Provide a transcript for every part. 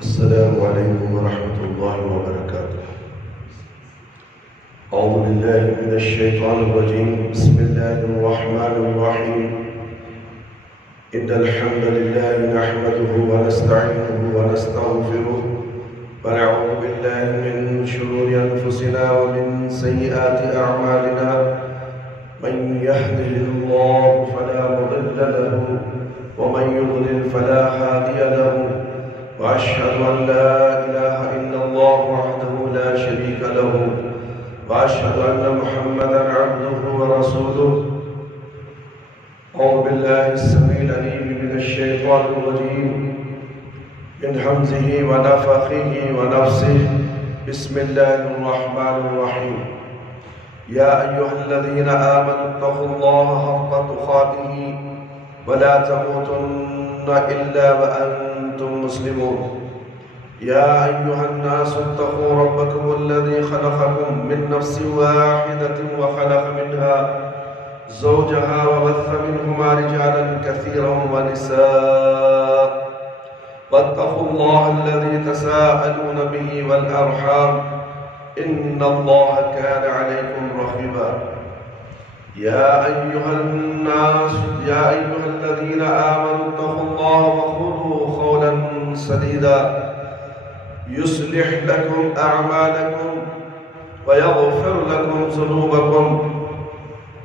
السلام عليكم ورحمة الله وبركاته. أعوذ بالله من الشيطان الرجيم. بسم الله الرحمن الرحيم. إن الحمد لله نحمده ونستعينه ونستغفره ونعوذ بالله من شرور أنفسنا ومن سيئات أعمالنا. من يهده الله فلا مضل له ومن يضلل فلا هادي له. وأشهد أن لا إله إلا الله وحده لا شريك له وأشهد أن محمدا عبده ورسوله. أعوذ بالله السميع العليم من الشيطان الرجيم من همزه ونفخه ونفسه. بسم الله الرحمن الرحيم. يا أيها الذين آمنوا اتقوا الله حق تقاته ولا تموتن إلا وأنتم مسلمون. يا أيها الناس اتقوا ربكم الذي خلقكم من نفس واحدة وخلق منها زوجها وبث منهما رجالا كثيرا ونساء. واتقوا الله الذي تساءلون به والأرحام إن الله كان عليكم رقيبا. يا أيها الذين آمنوا اتقوا الله وقولوا قولا سديدا يصلح لكم أعمالكم ويغفر لكم ذنوبكم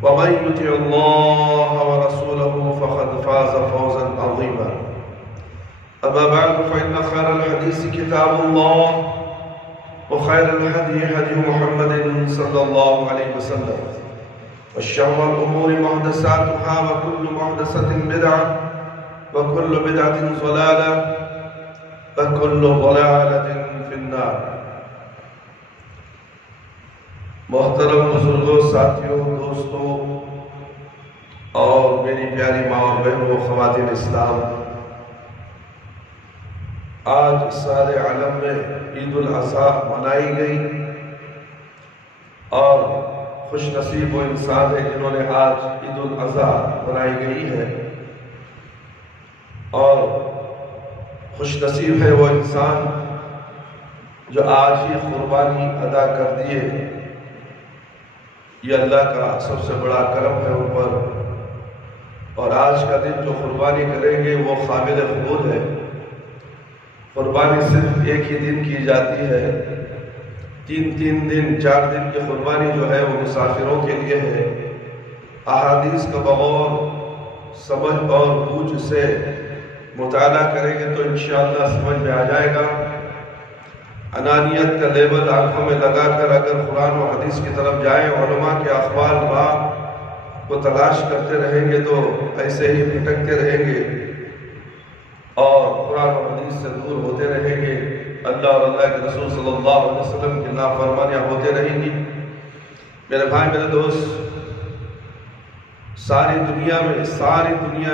ومن يطع الله ورسوله فقد فاز فوزا عظيما. أما بعد فإن خير الحديث كتاب الله وخير الهدي هدي محمد صلى الله عليه وسلم وشر الأمور محدثاتها وكل محدثة بدعة وكل بدعة ضلالة وكل ضلالة في النار. محترم بزرگوں، ساتھیوں، دوستوں اور میری پیاری ماں اور بہنوں، خواتین اسلام، آج سارے عالم میں عید الاضحیٰ منائی گئی اور خوش نصیب وہ انسان ہے جنہوں نے آج عید الاضحیٰ منائی گئی ہے، اور خوش نصیب ہے وہ انسان جو آج ہی قربانی ادا کر دیے. یہ اللہ کا سب سے بڑا کرم ہے ان پر، اور آج کا دن جو قربانی کریں گے وہ قابل قبول ہے. قربانی صرف ایک ہی دن کی جاتی ہے، 3 دن 4 دن کی قربانی جو ہے وہ مسافروں کے لیے ہے. احادیث کا بغور سمجھ اور بوجھ سے مطالعہ کریں گے تو انشاءاللہ سمجھ میں آ جائے گا. انانیت کا لیبل آنکھوں میں لگا کر اگر قرآن و حدیث کی طرف جائیں، علماء کے اقوال راہ کو تلاش کرتے رہیں گے تو ایسے ہی بھٹکتے رہیں گے اور قرآن و حدیث سے دور ہوتے رہیں گے. اللہ اور اللہ کے رسول صلی اللہ علیہ وسلم کی نافرمانیاں ہوتے رہیں گی. میرے بھائی، میرے دوست، ساری دنیا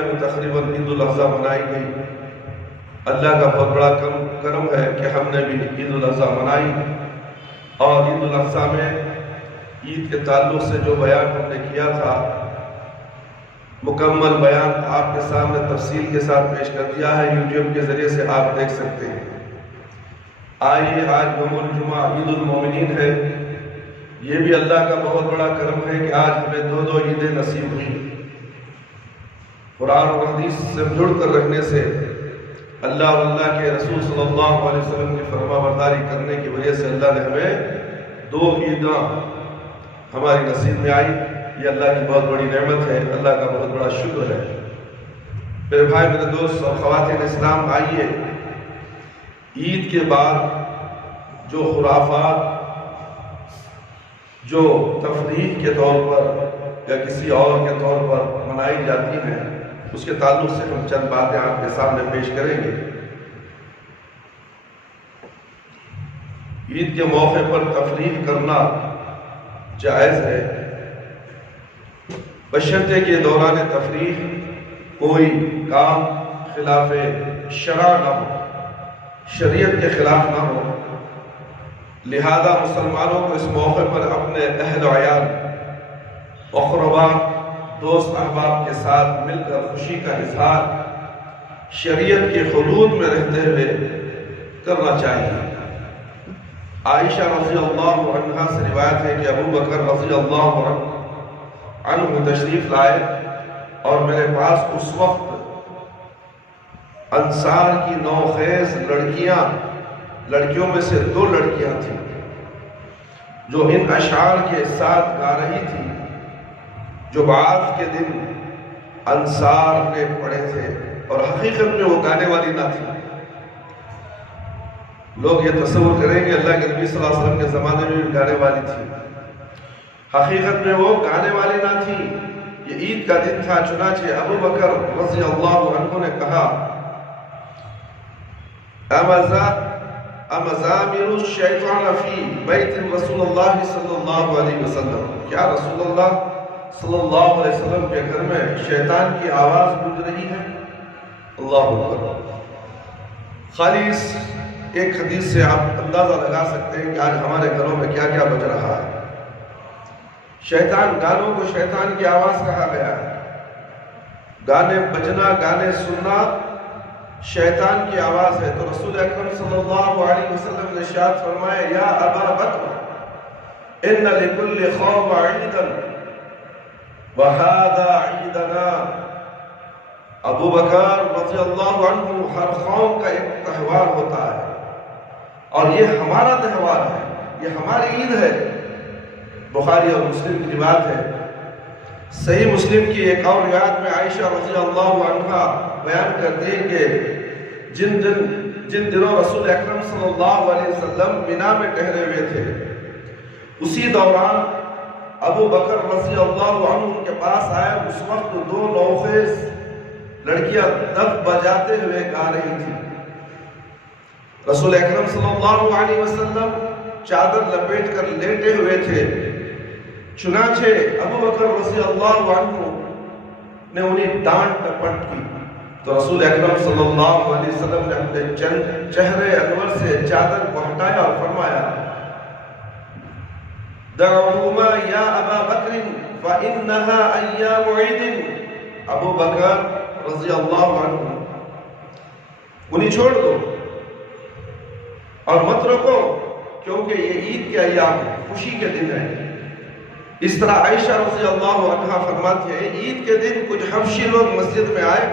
میں تقریباً عید الاضحیٰ منائی گئی. اللہ کا بہت بڑا کرم ہے کہ ہم نے بھی عید الاضحیٰ منائی، اور عید الاضحیٰ میں عید کے تعلق سے جو بیان ہم نے کیا تھا، مکمل بیان آپ کے سامنے تفصیل کے ساتھ پیش کر دیا ہے. یوٹیوب کے ذریعے سے آپ دیکھ سکتے ہیں. آئیے، آج یوم الجمعہ عید المومنین ہے. یہ بھی اللہ کا بہت بڑا کرم ہے کہ آج ہمیں 2 عیدیں نصیب ہوئی. قرآن اور حدیث سے جڑ کر رہنے سے، اللہ اور اللہ کے رسول صلی اللہ علیہ وسلم کی فرما برداری کرنے کی وجہ سے اللہ نے ہمیں 2 عیدیں ہماری نصیب میں آئی. یہ اللہ کی بہت بڑی نعمت ہے، اللہ کا بہت بڑا شکر ہے. میرے بھائی، میرے دوست اور خواتین اسلام، آئیے عید کے بعد جو خرافات جو تفریح کے طور پر یا کسی اور کے طور پر منائی جاتی ہیں، اس کے تعلق سے ہم چند باتیں آپ کے سامنے پیش کریں گے. عید کے موقع پر تفریح کرنا جائز ہے، بشرطے کہ دوران تفریح کوئی کام خلاف شرع نہ ہو، شریعت کے خلاف نہ ہو. لہذا مسلمانوں کو اس موقع پر اپنے اہل و عیال، اقربا، دوست احباب کے ساتھ مل کر خوشی کا اظہار شریعت کے حدود میں رہتے ہوئے کرنا چاہیے۔ عائشہ رضی اللہ عنہا سے روایت ہے کہ ابو بکر رضی اللہ عنہ تشریف لائے اور میرے پاس اس وقت انصار کی نوخیز لڑکیوں میں سے 2 لڑکیاں تھیں جو ان اشعار کے ساتھ گا رہی تھی جو بعث کے دن انصار نے پڑھے تھے، اور حقیقت میں وہ گانے والی نہ تھی۔ لوگ یہ تصور کریں گے اللہ کے نبی صلی اللہ علیہ وسلم کے زمانے میں بھی گانے والی تھی، حقیقت میں وہ گانے والی نہ تھی۔ یہ عید کا دن تھا، چنانچہ ابو بکر رضی اللہ عنہ نے کہا امزامر الشیطان فی بیت رسول اللہ صلی اللہ علیہ وسلم، کیا رسول اللہ صلی اللہ علیہ وسلم کے گھر میں شیطان کی آواز گونج رہی ہے؟ اللہ اکبر۔ خالی اس ایک حدیث سے آپ اندازہ لگا سکتے ہیں کہ آج ہمارے گھروں میں کیا کیا بج رہا ہے۔ گانوں کو شیطان کی آواز کہا گیا ہے۔ گانے بجنا، گانے سننا شیطان کی آواز ہے۔ تو رسول اکرم صلی اللہ علیہ وسلم نے ارشاد فرمایا یا ابا بکر ان لکل قوم عیدا وہذا عیدنا، ابو بکر رضی اللہ عنہ، ہر قوم کا ایک تہوار ہوتا ہے اور یہ ہمارا تہوار ہے، یہ ہماری عید ہے۔ بخاری اور مسلم کی روایت ہے۔ صحیح مسلم کی ایک اور روایت میں عائشہ رضی اللہ عنہا بیان کرتی ہے کہ جن دنوں رسول اکرم صلی اللہ علیہ وسلم منا میں ٹہرے ہوئے تھے، اسی دوران ابو بکر رضی اللہ عنہ ان کے پاس آئے۔ اس وقت 2 نوخیز لڑکیاں دف بجاتے ہوئے گا رہی تھیں۔ رسول اکرم صلی اللہ علیہ وسلم چادر لپیٹ کر لیٹے ہوئے تھے، چنانچہ ابو بکر رضی اللہ عنہ نے انہیں ڈانٹ ٹپٹ کی تو رسول اکرم صلی اللہ علیہ وسلم نے اپنے چہرے انور سے چادر کو ہٹایا اور فرمایا دعوہما یا ابا بکر فإنها ایام عید، ابو بکر رضی اللہ عنہ انہیں چھوڑ دو اور مت رکو، کیونکہ یہ عید کے ایام خوشی کے دن ہے۔ اس طرح عائشہ رضی اللہ عنہا فرماتی ہے عید کے دن کچھ حبشی لوگ مسجد میں آئے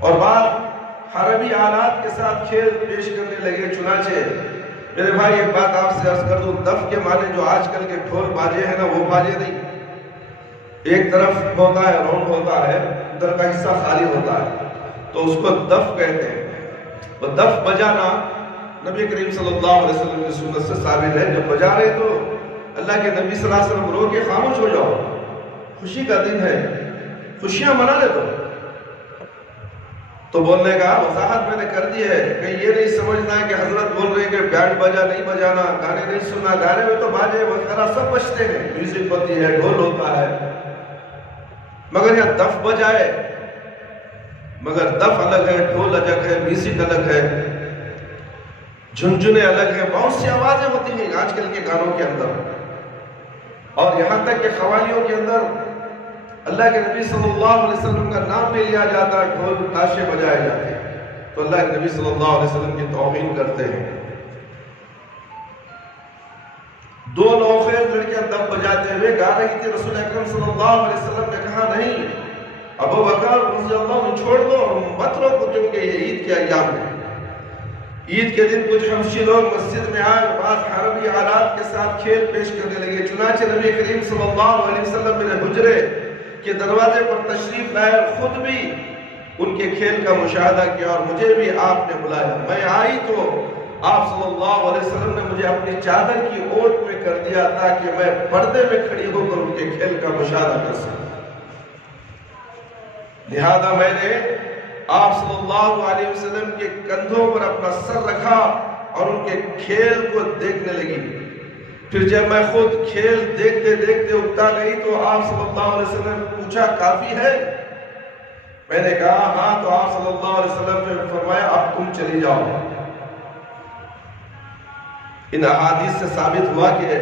اور بعد حربی آلات کے ساتھ کھیل پیش کرنے لگے۔ چنانچہ میرے بھائی ایک بات آپ سے عرض کر دوں، دف کے معنی جو آج کل کے ڈھول باجے ہیں نا، وہ باجے نہیں۔ ایک طرف ہوتا ہے راؤنڈ ہوتا ہے، ادھر کا حصہ خالی ہوتا ہے، تو اس کو دف کہتے ہیں۔ وہ دف بجانا نبی کریم صلی اللہ علیہ وسلم کی سنت سے ثابت ہے۔ جب بجا رہے تو اللہ کے نبی صلی اللہ علیہ وسلم رو کے خاموش ہو جاؤ، خوشی کا دن ہے، خوشیاں منا لے تو بولنے کا وضاحت میں نے کر دی ہے کہ یہ نہیں سمجھنا ہے کہ حضرت بول رہے ہیں کہ بینڈ بجا نہیں بجانا، گانے نہیں سننا۔ گانے میں تو باجے وغیرہ سب بجتے ہیں، میوزک ہوتی ہے، ڈھول ہوتا ہے، مگر یہ دف بجائے، مگر دف الگ ہے، ڈھول الگ ہے، میوزک الگ ہے، جھنجھنے الگ ہیں، بہت سی آوازیں ہوتی ہیں آج کل کے گانوں کے اندر، اور یہاں تک کہ قوالیوں کے اندر اللہ کے نبی صلی اللہ علیہ وسلم کا نام نہیں لیا جاتا، ڈھول تاشے بجائے جاتے ہیں، تو اللہ کے نبی صلی اللہ علیہ وسلم کی توہین کرتے ہیں۔ 2 نوخیز لڑکیاں دف بجاتے ہوئے گا رہی تھی۔ رسول اکرم صلی اللہ علیہ وسلم نے کہا نہیں ابو بکر رضی اللہ عنہ چھوڑ دو اور مت روکو، کیونکہ یہ عید کے ایام ہے۔ عید کے دن کچھ حبشی لوگ مسجد میں آئے، بعض حربی آلات کے ساتھ کھیل پیش کرنے لگے۔ چنانچہ نبی کریم صلی اللہ علیہ وسلم میرے حجرے کے دروازے پر تشریف لائے، خود بھی ان کے کھیل کا مشاہدہ کیا اور مجھے بھی آپ نے بلایا۔ میں آئی تو آپ صلی اللہ علیہ وسلم نے مجھے اپنی چادر کی اوٹ میں کر دیا تاکہ میں پردے میں کھڑی ہو کر ان کے کھیل کا مشاہدہ کر سکوں۔ لہذا میں نے آپ صلی اللہ علیہ وسلم کے کندھوں پر اپنا سر رکھا اور ان کے کھیل کو دیکھنے لگی۔ پھر جب میں خود کھیل دیکھتے دیکھتے اکتا گئی تو آپ صلی اللہ علیہ وسلم نے پوچھا کافی ہے؟ میں نے کہا ہاں، تو آپ صلی اللہ علیہ وسلم نے فرمایا اب تم چلی جاؤ۔ ان احادیث سے ثابت ہوا کہ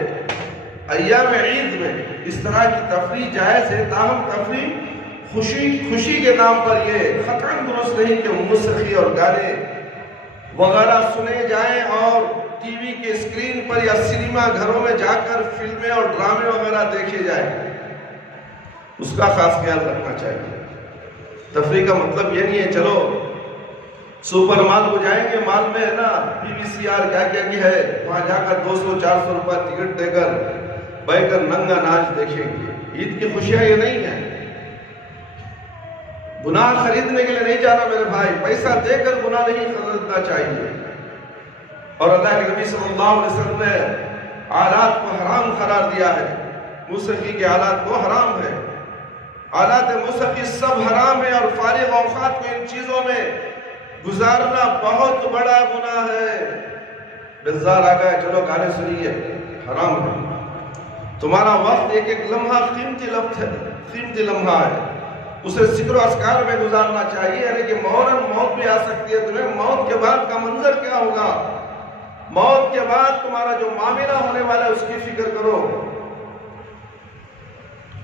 ایام عید میں اس طرح کی تفریح جائز ہے، تاہم تفریح خوشی کے نام پر یہ خطرن درست نہیں کہ موسیقی اور گانے وغیرہ سنے جائیں اور ٹی وی کے اسکرین پر یا سینما گھروں میں جا کر فلمیں اور ڈرامے وغیرہ دیکھے جائیں، اس کا خاص خیال رکھنا چاہیے۔ تفریح کا مطلب یہ نہیں ہے چلو سپر مال کو جائیں گے، مال میں ہے نا PVCR کیا کی ہے، وہاں جا کر 200-400 روپے ٹکٹ دے کر بیٹھ کر ننگا ناچ دیکھیں گے۔ عید کی خوشیاں یہ نہیں ہیں۔ گناہ خریدنے کے لیے نہیں جانا میرے بھائی، پیسہ دے کر گناہ نہیں خریدنا چاہیے۔ اور اللہ کے نبی صلی اللہ علیہ وسلم نے آلات کو حرام قرار دیا ہے، موسیقی کے آلات کو حرام ہے، آلات موسیقی سب حرام ہے، اور فارغ اوقات کو ان چیزوں میں گزارنا بہت بڑا گناہ ہے۔ بزار آ گئے چلو گانے سنیے، حرام ہے۔ تمہارا وقت ایک ایک لمحہ قیمتی لمحہ ہے، اسے ذکر و اذکار میں گزارنا چاہیے، یعنی کہ موت بھی آ سکتی ہے تمہیں، موت کے بعد کا منظر کیا ہوگا، موت کے بعد تمہارا جو معاملہ ہونے والا ہے اس کی فکر کرو۔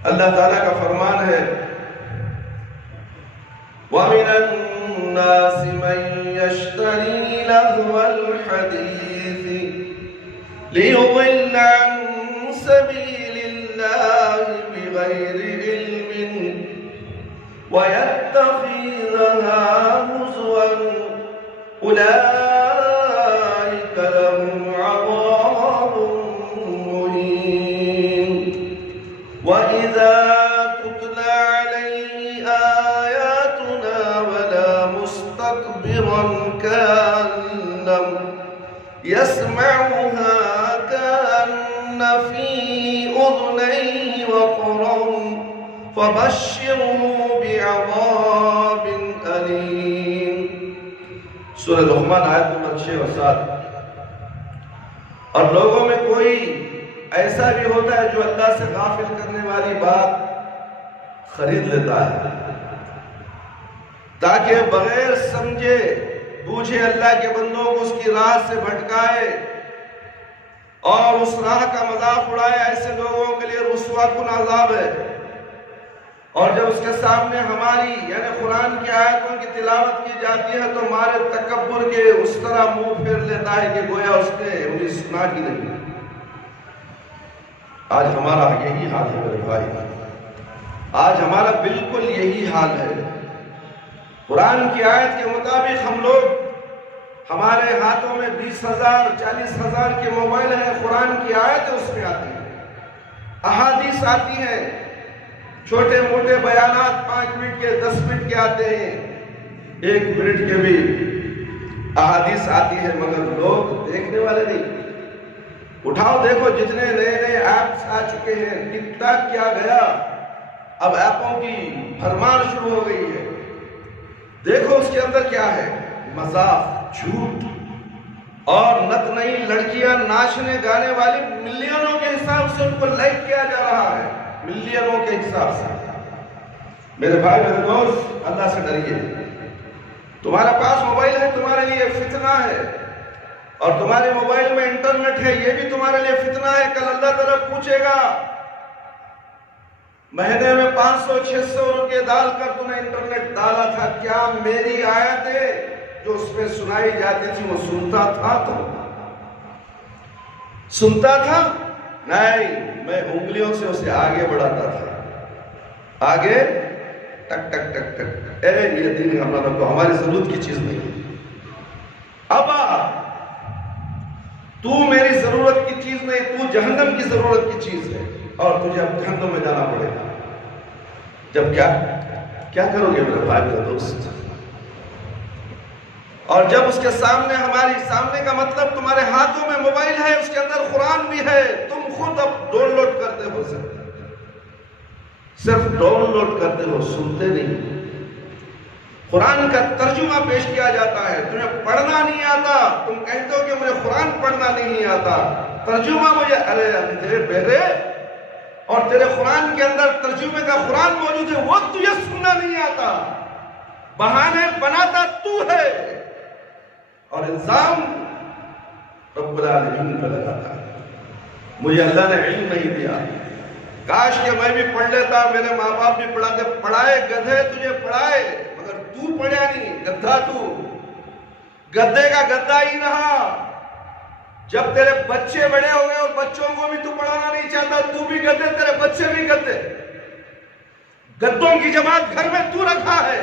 اللہ تعالیٰ کا فرمان ہے وَمِنَ النَّاسِ مَن يَشْتَرِي لَهْوَ الْحَدِيثِ لِيُضِلَّ عَن سَبِيلِ اللَّهِ بِغَيْرِ عِلْمٍ وَيَتَّخِذَهَا هُزُوًا أُولَئِكَ لَهُمْ عَذَابٌ مُّهِينٌ وَإِذَا تُتْلَى عَلَيْهِ آيَاتُنَا وَلَا مُسْتَكْبِرًا كَأَن لَّمْ يَسْمَعْهَا كَأَنَّ فِي أُذُنَيْهِ وَقْرًا فَبَشِّرْهُ بِعَذَابٍ أَلِيمٍ۔ سورہ لقمان آیت نمبر 6 اور 7۔ اور لوگوں میں کوئی ایسا بھی ہوتا ہے جو اللہ سے غافل کرنے والی بات خرید لیتا ہے تاکہ بغیر سمجھے بوجھے اللہ کے بندوں کو اس کی راہ سے بھٹکائے اور اس راہ کا مذاق اڑائے۔ ایسے لوگوں کے لیے رسوا کن عذاب ہے۔ اور جب اس کے سامنے ہماری یعنی قرآن کی آیتوں کی تلاوت کی جاتی ہے تو ہمارے تکبر کے اس طرح منہ پھیر لیتا ہے کہ گویا اس نے انہیں سنا ہی نہیں۔ آج ہمارا یہی حال ہے میرے بھائی، آج ہمارا بالکل یہی حال ہے۔ قرآن کی آیت کے مطابق ہم لوگ، ہمارے ہاتھوں میں 20,000 40,000 کے موبائل ہیں، قرآن کی آیتیں اس میں آتی ہیں، احادیث آتی ہیں، چھوٹے موٹے بیانات 5 منٹ کے 10 منٹ کے آتے ہیں، 1 منٹ کے بھی احادیث آتی ہے، مگر لوگ دیکھنے والے نہیں۔ اٹھاؤ دیکھو جتنے نئے ایپس آ چکے ہیں، ٹک ٹاک کیا گیا، اب ایپوں کی بھرمار شروع ہو گئی ہے۔ دیکھو اس کے اندر کیا ہے، مذاق، جھوٹ اور نت نئی لڑکیاں ناچنے گانے والی ملینوں کے حساب سے ان کو لائک کیا جا رہا ہے، ملینوں کے حساب سے۔ میرے بھائی میرے دوست، اللہ سے ڈریے۔ تمہارے پاس موبائل ہے، تمہارے لیے فتنہ ہے، اور تمہارے موبائل میں انٹرنیٹ ہے، یہ بھی تمہارے لیے فتنہ ہے۔ کل اللہ تعالیٰ پوچھے گا مہینے میں 500-600 روپے ڈال کر تم نے انٹرنیٹ ڈالا تھا، کیا میری آیتیں جو اس میں سنائی جاتی تھی وہ سنتا تھا؟ تو سنتا تھا؟ نہیں، میں انگلیوں سے اسے آگے بڑھاتا تھا، آگے ٹک ٹک ٹک ٹک۔ یہ دین ہماری ضرورت کی چیز نہیں ہے۔ اب تو میری ضرورت کی چیز نہیں، تو جہنم کی ضرورت کی چیز ہے، اور تجھے اب جہنم میں جانا پڑے گا۔ جب کیا کرو گے میرے بھائی میرے دوست؟ اور جب اس کے سامنے، ہماری سامنے کا مطلب تمہارے ہاتھوں میں موبائل ہے، اس کے اندر قرآن بھی ہے، تم خود اب ڈاؤن لوڈ کرتے ہو، صرف ڈاؤن لوڈ کرتے ہو، سنتے نہیں۔ قرآن کا ترجمہ پیش کیا جاتا ہے، تمہیں پڑھنا نہیں آتا، تم کہتے ہو کہ مجھے قرآن پڑھنا نہیں آتا، ترجمہ مجھے، ارے اندھے بہرے، اور تیرے قرآن کے اندر ترجمے کا قرآن موجود ہے، وہ تجھے سننا نہیں آتا، بہانے بناتا تو ہے، اور الزام رب العالمین پہ لگاتا ہے۔ مجھے اللہ نے علم نہیں دیا، کاش کہ میں بھی پڑھ لیتا، میرے ماں باپ بھی پڑھاتے، پڑھائے گدھے تجھے پڑھائے، مگر تو پڑھیا نہیں، گدھا تو، گدے کا گدا ہی رہا. جب تیرے بچے بڑے ہو گئے اور بچوں کو بھی تو پڑھانا نہیں چاہتا، تو بھی گدے، تیرے بچے بھی گدے. گدوں کی جماعت گھر میں تو رکھا ہے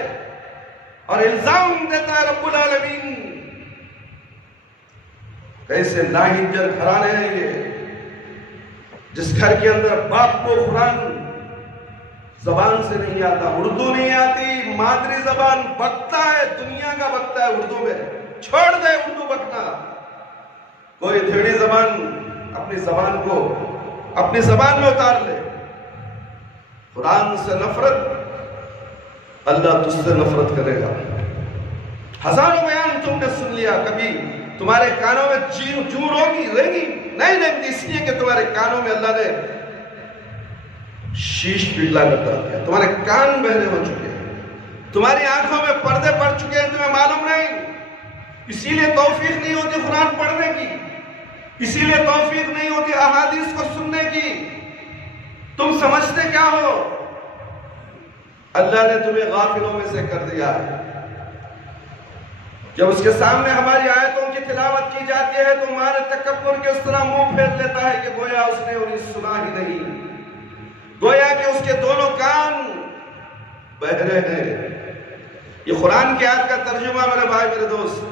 اور الزام دیتا ہے رب العالمین. کیسے ناہنجر گھرانے ہیں یہ، جس گھر کے اندر باپ کو قرآن زبان سے نہیں آتا، اردو نہیں آتی، مادری زبان بکتا ہے، دنیا کا بکتا ہے اردو میں. چھوڑ دے اردو بکنا. کوئی دھیڑی زبان اپنی زبان کو اپنی زبان میں اتار لے. قرآن سے نفرت، اللہ تجھ سے نفرت کرے گا. ہزاروں بیان تم نے سن لیا، کبھی تمہارے کانوں میں جوں روگی رہی نہیں رہتی، اس لیے کہ تمہارے کانوں میں اللہ نے شیش پگھلا کر ڈال دیا. تمہارے کان بہرے ہو چکے ہیں، تمہاری آنکھوں میں پردے پڑ چکے ہیں، تمہیں معلوم نہیں. اسی لیے توفیق نہیں ہوتی قرآن پڑھنے کی، اسی لیے توفیق نہیں ہوتی احادیث کو سننے کی. تم سمجھتے کیا ہو؟ اللہ نے تمہیں غافلوں میں سے کر دیا ہے. جب اس کے سامنے ہماری آیتوں کی تلاوت کی جاتی ہے تو ہمارے تکبر کے اس طرح منہ پھیر لیتا ہے کہ گویا اس نے انہیں سنا ہی نہیں، گویا کہ اس کے دونوں کان بہرے ہیں. یہ قرآن کی آیت کا ترجمہ میرے بھائی میرے دوست.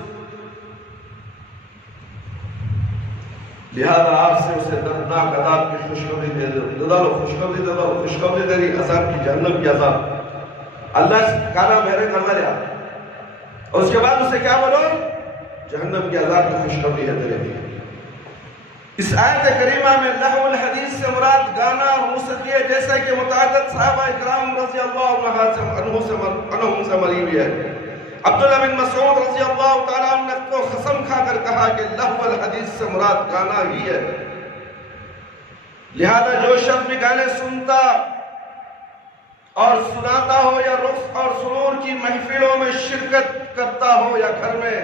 لہذا آپ سے اسے دردناک عذاب کی خوشخبری دے دو، خوشخبری دے رہی عذاب کی، جہنم کی عذاب. اللہ کانا بہرے کر دیا اور اس کے بعد اسے کیا بولو؟ جہنم کی عذاب کی خوشخبری ہے تیرے لیے. اس آیت کریمہ میں لہو الحدیث سے مراد گانا اور موسیقی ہے، جیسا کہ متعدد صحابہ اکرام رضی اللہ عنہم سے مری ہوئی ہے. عبداللہ بن مسعود رضی اللہ تعالیٰ عنہ نے کو قسم کھا کر کہا کہ لہو الحدیث سے مراد گانا ہی ہے. لہذا جو شخص بھی گانے سنتا اور سناتا ہو یا رقص اور سرور کی محفلوں میں شرکت کرتا ہو یا گھر میں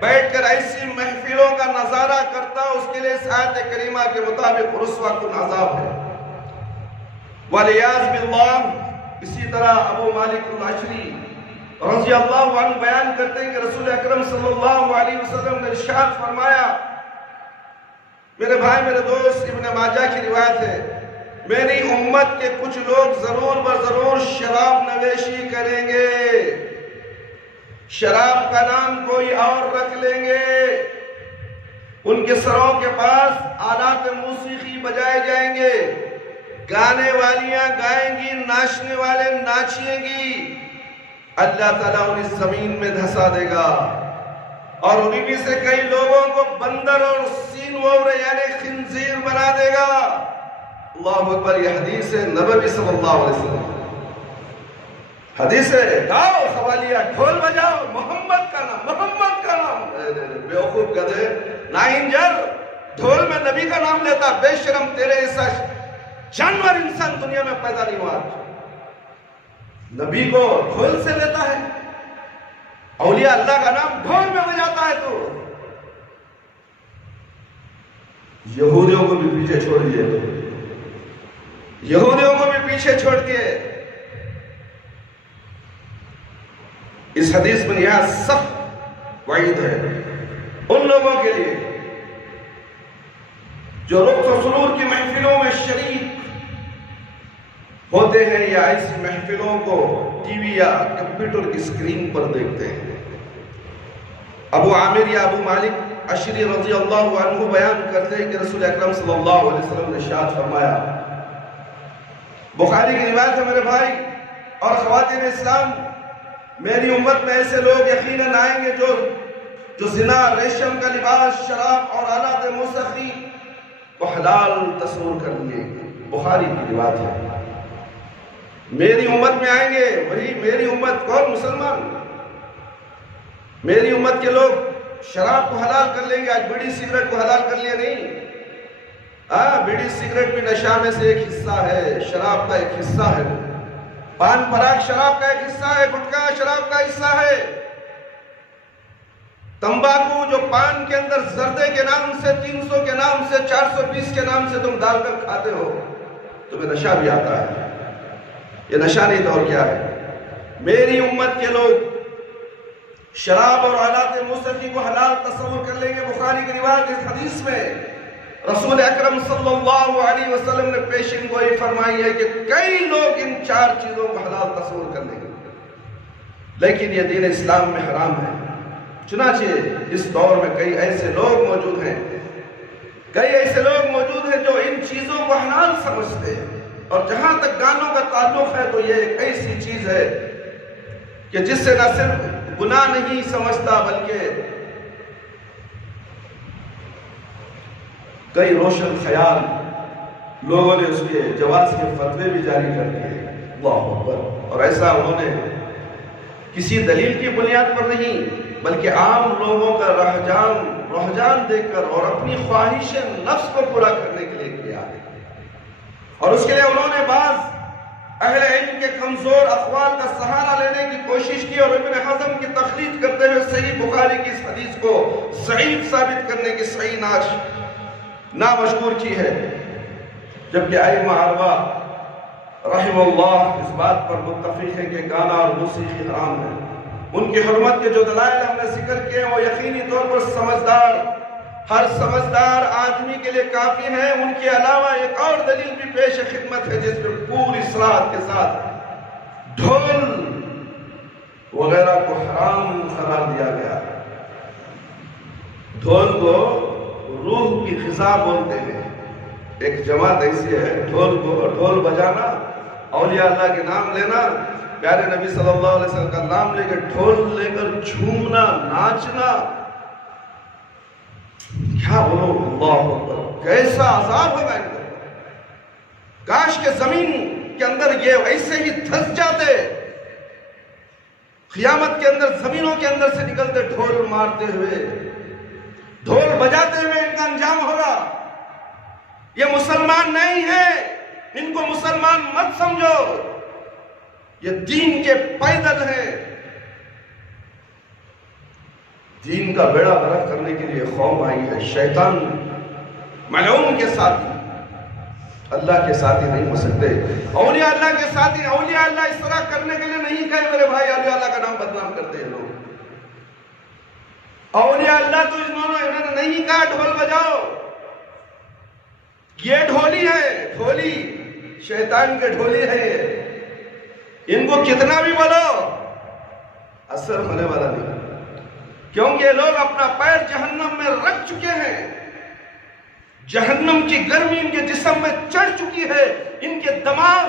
بیٹھ کر ایسی محفلوں کا نظارہ کرتا، اس کے لیے اس آیت کریمہ کے مطابق رسوا کن عذاب ہے. وَلِيَاذْ بِاللَّهِ. اسی طرح ابو مالک الاشعری رضی اللہ عنہ بیان کرتے ہیں کہ رسول اکرم صلی اللہ علیہ وسلم نے ارشاد فرمایا، میرے بھائی میرے دوست، ابن ماجہ کی روایت ہے، میری امت کے کچھ لوگ ضرور بضرور شراب نوشی کریں گے، شراب کا نام کوئی اور رکھ لیں گے، ان کے سروں کے پاس آلات موسیقی بجائے جائیں گے، گانے والیاں گائیں گی، ناچنے والے ناچیں گی. اللہ تعالیٰ انہیں زمین میں دھسا دے گا اور انہیں بھی سے کئی لوگوں کو بندر اور سینور یعنی خنزیر بنا دے گا. اللہ اکبر. یہ حدیث ہے نبوی صلی اللہ علیہ وسلم. حدیث ہے، گاؤ قوالیہ، ڈھول بجاؤ، محمد کا نام، محمد کا نام. بیوقوف گدھے، ناہنجر، ڈھول میں نبی کا نام لیتا. بے شرم، تیرے ایسا جانور انسان دنیا میں پیدا نہیں ہوا. نبی کو ڈھول سے لیتا ہے، اولیاء اللہ کا نام ڈھول میں بجاتا ہے. تو یہودیوں کو بھی پیچھے چھوڑ دیے، یہودیوں کو بھی پیچھے چھوڑ دیے. اس حدیث میں یہاں سخت وعید ہے ان لوگوں کے لیے جو رقص و سرور کی محفلوں میں شریک ہوتے ہیں یا ایسی محفلوں کو ٹی وی یا کمپیوٹر کی اسکرین پر دیکھتے ہیں. ابو عامر یا ابو مالک اشعری رضی اللہ عنہ بیان کرتے ہیں کہ رسول اکرم صلی اللہ علیہ وسلم نے ارشاد فرمایا، بخاری کی روایت ہے میرے بھائی اور خواتین اسلام، میری امت میں ایسے لوگ یقیناً آئیں گے جو زنا، ریشم کا لباس، شراب اور آلات موسیقی کو حلال تصور کر لیں گے. بخاری کی روایت ہے. میری امت میں آئیں گے، وہی میری امت کون؟ مسلمان. میری امت کے لوگ شراب کو حلال کر لیں گے. آج بیڑی سگریٹ کو حلال کر لیا نہیں. بیڑی سگریٹ بھی نشہ میں سے ایک حصہ ہے، شراب کا ایک حصہ ہے. پان پراگ شراب کا ایک حصہ ہے، گٹکا شراب کا حصہ ہے. تمباکو جو پان کے اندر زردے کے نام سے، 300 کے نام سے، 420 کے نام سے تم ڈال کر کھاتے ہو، تمہیں نشہ بھی آتا ہے. یہ نشہ نہیں تو اور کیا ہے. میری امت کے لوگ شراب اور آلات موسیقی کو حلال تصور کر لیں گے۔ بخاری کی روایت اس حدیث میں رسول اکرم صلی اللہ علیہ وسلم نے پیشن گوئی فرمائی ہے کہ کئی لوگ ان 4 چیزوں کو حلال تصور کر لیں گے، لیکن یہ دین اسلام میں حرام ہے۔ چنانچہ اس دور میں کئی ایسے لوگ موجود ہیں جو ان چیزوں کو حلال سمجھتے ہیں، اور جہاں تک گانوں کا تعلق ہے تو یہ ایک ایسی چیز ہے کہ جس سے نہ صرف گناہ نہیں سمجھتا بلکہ کئی روشن خیال لوگوں نے اس کے جواز کے فتوے بھی جاری کر دیے۔ اللہ اکبر۔ اور ایسا انہوں نے کسی دلیل کی بنیاد پر نہیں بلکہ عام لوگوں کا رجحان دیکھ کر اور اپنی خواہش نفس کو پورا کرنے کے لیے کیا ہے، اور اس کے لیے انہوں نے بعض اہل علم کے کمزور اقوال کا سہارا لینے کی کوشش کی، اور ابن حزم کی تخلیق کرتے ہوئے صحیح بخاری کی اس حدیث کو ضعیف ثابت کرنے کی صحیح نامشکور کی ہے، جبکہ ائمہ 4 رحم اللہ اس بات پر متفق ہے کہ گانا اور موسیقی حرام ہے۔ ان کی حرمت کے جو دلائل ہم نے ذکر کیے وہ یقینی طور پر ہر سمجھدار آدمی کے لیے کافی ہے۔ ان کے علاوہ ایک اور دلیل بھی پیش خدمت ہے جس میں پوری صراحت کے ساتھ ڈھول وغیرہ کو حرام قرار دیا گیا۔ ڈھول کو روح کی غذا بولتے ہیں۔ ایک جماعت ایسی ہے، ڈھول بجانا، اولیاء اللہ کے نام لینا، پیارے نبی صلی اللہ علیہ وسلم کا نام لے کر ڈھول لے کر جھومنا، ناچنا، کیا بولو، اللہ اکبر، کیسا عذاب ہوگا ان کو۔ کاش کے زمین کے اندر یہ ایسے ہی دھس جاتے، قیامت کے اندر زمینوں کے اندر سے نکلتے ڈھول مارتے ہوئے، ڈھول بجاتے ہوئے ان کا انجام ہوگا۔ یہ مسلمان نہیں ہے، ان کو مسلمان مت سمجھو، یہ دین کے پیدل ہیں۔ دین کا بیڑا غرق کرنے کے لیے قوم آئی ہے۔ شیطان ملعون کے ساتھی اللہ کے ساتھی نہیں ہو سکتے۔ اولیاء اللہ کے ساتھی، اولیاء اللہ اس طرح کرنے کے لیے نہیں کہے میرے بھائی، اولیاء اللہ کا نام بدنام کرتے ہیں لوگ۔ اولیاء اللہ تو انہوں نے نہیں کہا ڈھول بجاؤ، یہ ڈھولی ہے، ڈھولی شیطان کے ڈھولی ہے یہ، ان کو کتنا بھی بولو اثر ہونے والا نہیں، کیونکہ یہ لوگ اپنا پیر جہنم میں رکھ چکے ہیں، جہنم کی گرمی ان کے جسم میں چڑھ چکی ہے، ان کے دماغ،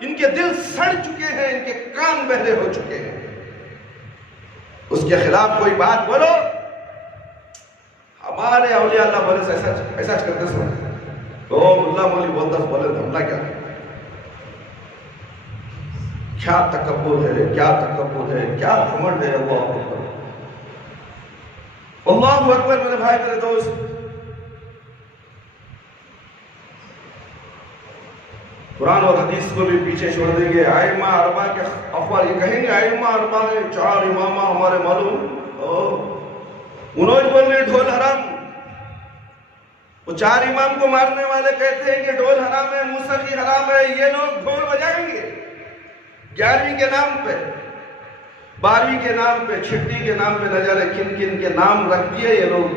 ان کے دل سڑ چکے ہیں، ان کے کان بہرے ہو چکے ہیں۔ اس کے خلاف کوئی بات بولو، ہمارے اولیاء اللہ بولے سے ایسا کرتے سو تو اللہ مولی بولتا بولے تو اللہ کیا تکبر ہے، کیا تکبر ہے، کیا گھمنڈ ہے۔ اللہ اکبر، اللہ اکبر۔ میرے بھائی، میرے دوست، قرآن اور حدیث کو بھی پیچھے چھوڑ دیں گے۔ ائمہ 4 کے اقوال، یہ کہیں گے ائمہ 4 نے 4 امامہ ہمارے معلوم، انہوں نے بولنے ڈھول حرام، وہ 4 امام کو مارنے والے کہتے ہیں کہ ڈھول حرام ہے، موسیقی حرام ہے، یہ لوگ ڈھول بجائیں گے 11ویں کے نام پہ، 12ویں کے نام پہ، چھٹی کے نام پہ، نہ جانے کن کن کے نام رکھ دیے یہ لوگ۔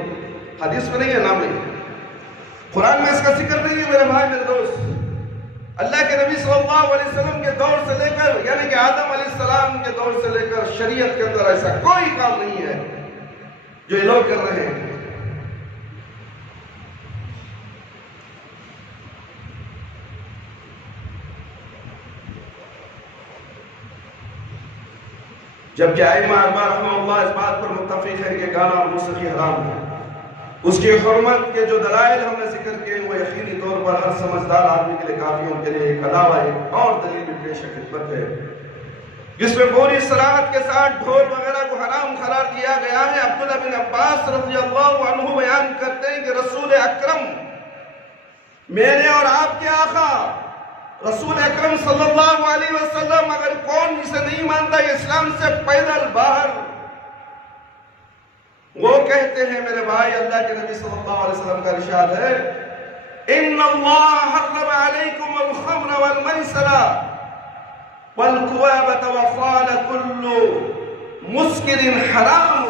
حدیث میں نہیں ہے، نام نہیں، قرآن میں اس کا ذکر نہیں ہے میرے بھائی میرے دوست۔ اللہ کے نبی صلی اللہ علیہ وسلم کے دور سے لے کر، یعنی کہ آدم علیہ السلام کے دور سے لے کر شریعت کے اندر ایسا کوئی کام نہیں ہے جو یہ لوگ کر رہے ہیں۔ جبکہ ائمہ 4 رحمہ اللہ اس بات پر متفق ہے کہ گانا اور موسیقی حرام ہے۔ اس کی حرمت کے جو دلائل ہم نے ذکر کیے وہ یقینی طور پر ہر سمجھدار آدمی کے لیے کافی، ان کے لیے ایک علاوہ ایک اور دلیل بھی پیش خدمت ہے جس میں پوری صراحت کے ساتھ ڈھول وغیرہ کو حرام قرار دیا گیا ہے۔ عبداللہ بن عباس رضی اللہ عنہ بیان کرتے ہیں کہ رسول اکرم، میرے اور آپ کے آقا رسول اکرم صلی اللہ علیہ وسلم، اگر کون اسے نہیں مانتا یہ اسلام سے پیدل باہر، وہ کہتے ہیں میرے بھائی، اللہ کے نبی صلی اللہ علیہ وسلم کا ارشاد ہے، ان اللہ حرم علیکم الخمر والمیسر والکوابۃ وقال کل مسکر حرام،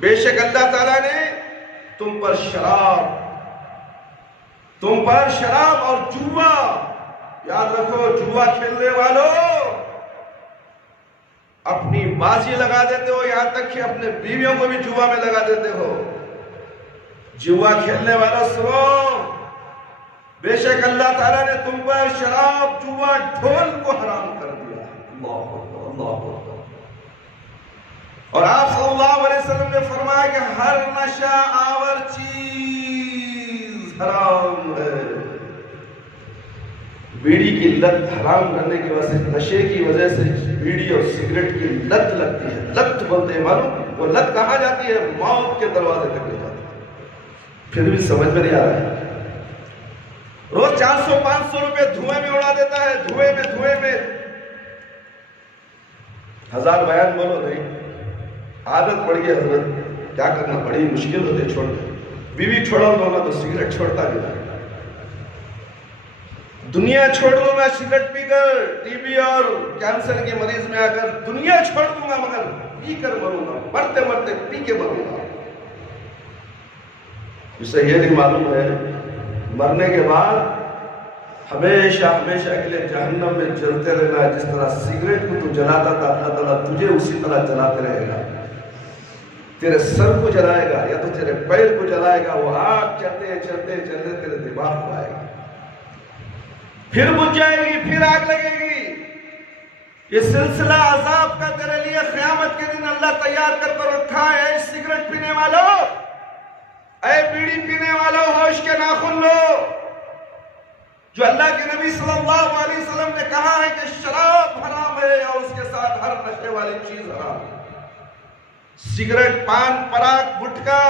بے شک اللہ تعالیٰ نے تم پر شراب اور جوا، یاد رکھو جوا کھیلنے والوں اپنی بازی لگا دیتے ہو، یہاں تک کہ اپنے بیویوں کو بھی جوا میں لگا دیتے ہو۔ جوا کھیلنے والا سنو، بے شک اللہ تعالیٰ نے تم پر شراب، جوا، ڈھول کو حرام کر دیا۔ اللہ اکبر، اللہ اکبر۔ اور آپ صلی اللہ علیہ وسلم نے فرمایا کہ ہر نشہ آور چیز حرام ہے۔ بیڑی کی لت حرام کرنے کی وجہ سے، نشے کی وجہ سے بیڑی اور سگریٹ کی لت لگتی ہے۔ لت بولتے ہیں، معلوم وہ لت کہاں جاتی ہے؟ موت کے دروازے تک لے جاتی ہے۔ پھر بھی سمجھ میں نہیں آ رہا ہے۔ روز 400-500 روپے دھوئے میں اڑا دیتا ہے، دھوئے میں 1000 بیان بولو نہیں، عادت پڑ گئی حضرت، کیا کرنا، بڑی مشکل ہوتی ہے چھوڑ دے۔ بیوی چھوڑا دو نا تو سگریٹ چھوڑتا بھی نہیں، دنیا چھوڑ دوں گا سگریٹ پی کر، ٹی بی اور کینسر کے مریض میں آ کر، دنیا چھوڑ دوں گا مگر پی کر مروں گا، مرتے مرتے پی کے مروں گا۔ اسے یہ نہیں معلوم ہے مرنے کے بعد ہمیشہ کے لیے جہنم میں جلتے رہنا ہے۔ جس طرح سگریٹ کو تو جلاتا تھا، اللہ تعالیٰ تجھے اسی طرح جلاتے رہے گا۔ تیرے سر کو جلائے گا یا تو تیرے پیر کو جلائے گا، وہ آگ چلتے چلتے چلتے تیرے دماغ کو آئے گا، پھر بجھ جائے گی، پھر آگ لگے گی۔ یہ سلسلہ عذاب کا تیرے لیے قیامت کے دن اللہ تیار کر کر رکھا ہے۔ اے سگریٹ پینے والوں، اے بیڑی پینے والوں، ہوش کے ناخن لو۔ جو اللہ کے نبی صلی اللہ علیہ وسلم نے کہا ہے کہ شراب حرام ہے اور اس کے ساتھ ہر نشے والی چیز حرام ہے۔ سگریٹ، پان، پراگ، گٹکا،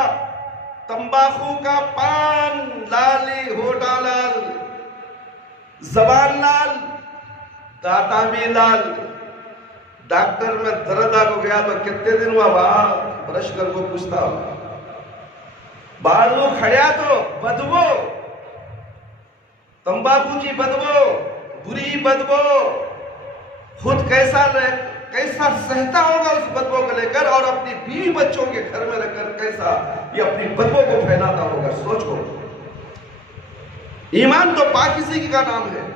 تمباکو کا پان، لالی، ہوٹا لال، زبان لال، داتا بھی لال۔ ڈاکٹر میں درد آ کو گیا تو کتنے دن ہوا باہر برش کر کو پوچھتا ہوں، بالو کھڑیا تو بدبو، تمباکو کی بدبو، بری بدبو، خود کیسا سہتا ہوگا اس بدبو کو لے کر، اور اپنی بیوی بچوں کے گھر میں رہ کر کیسا یہ اپنی بدبو کو پھیلاتا ہوگا۔ سوچو، ایمان تو پاک کسی کا نام ہے،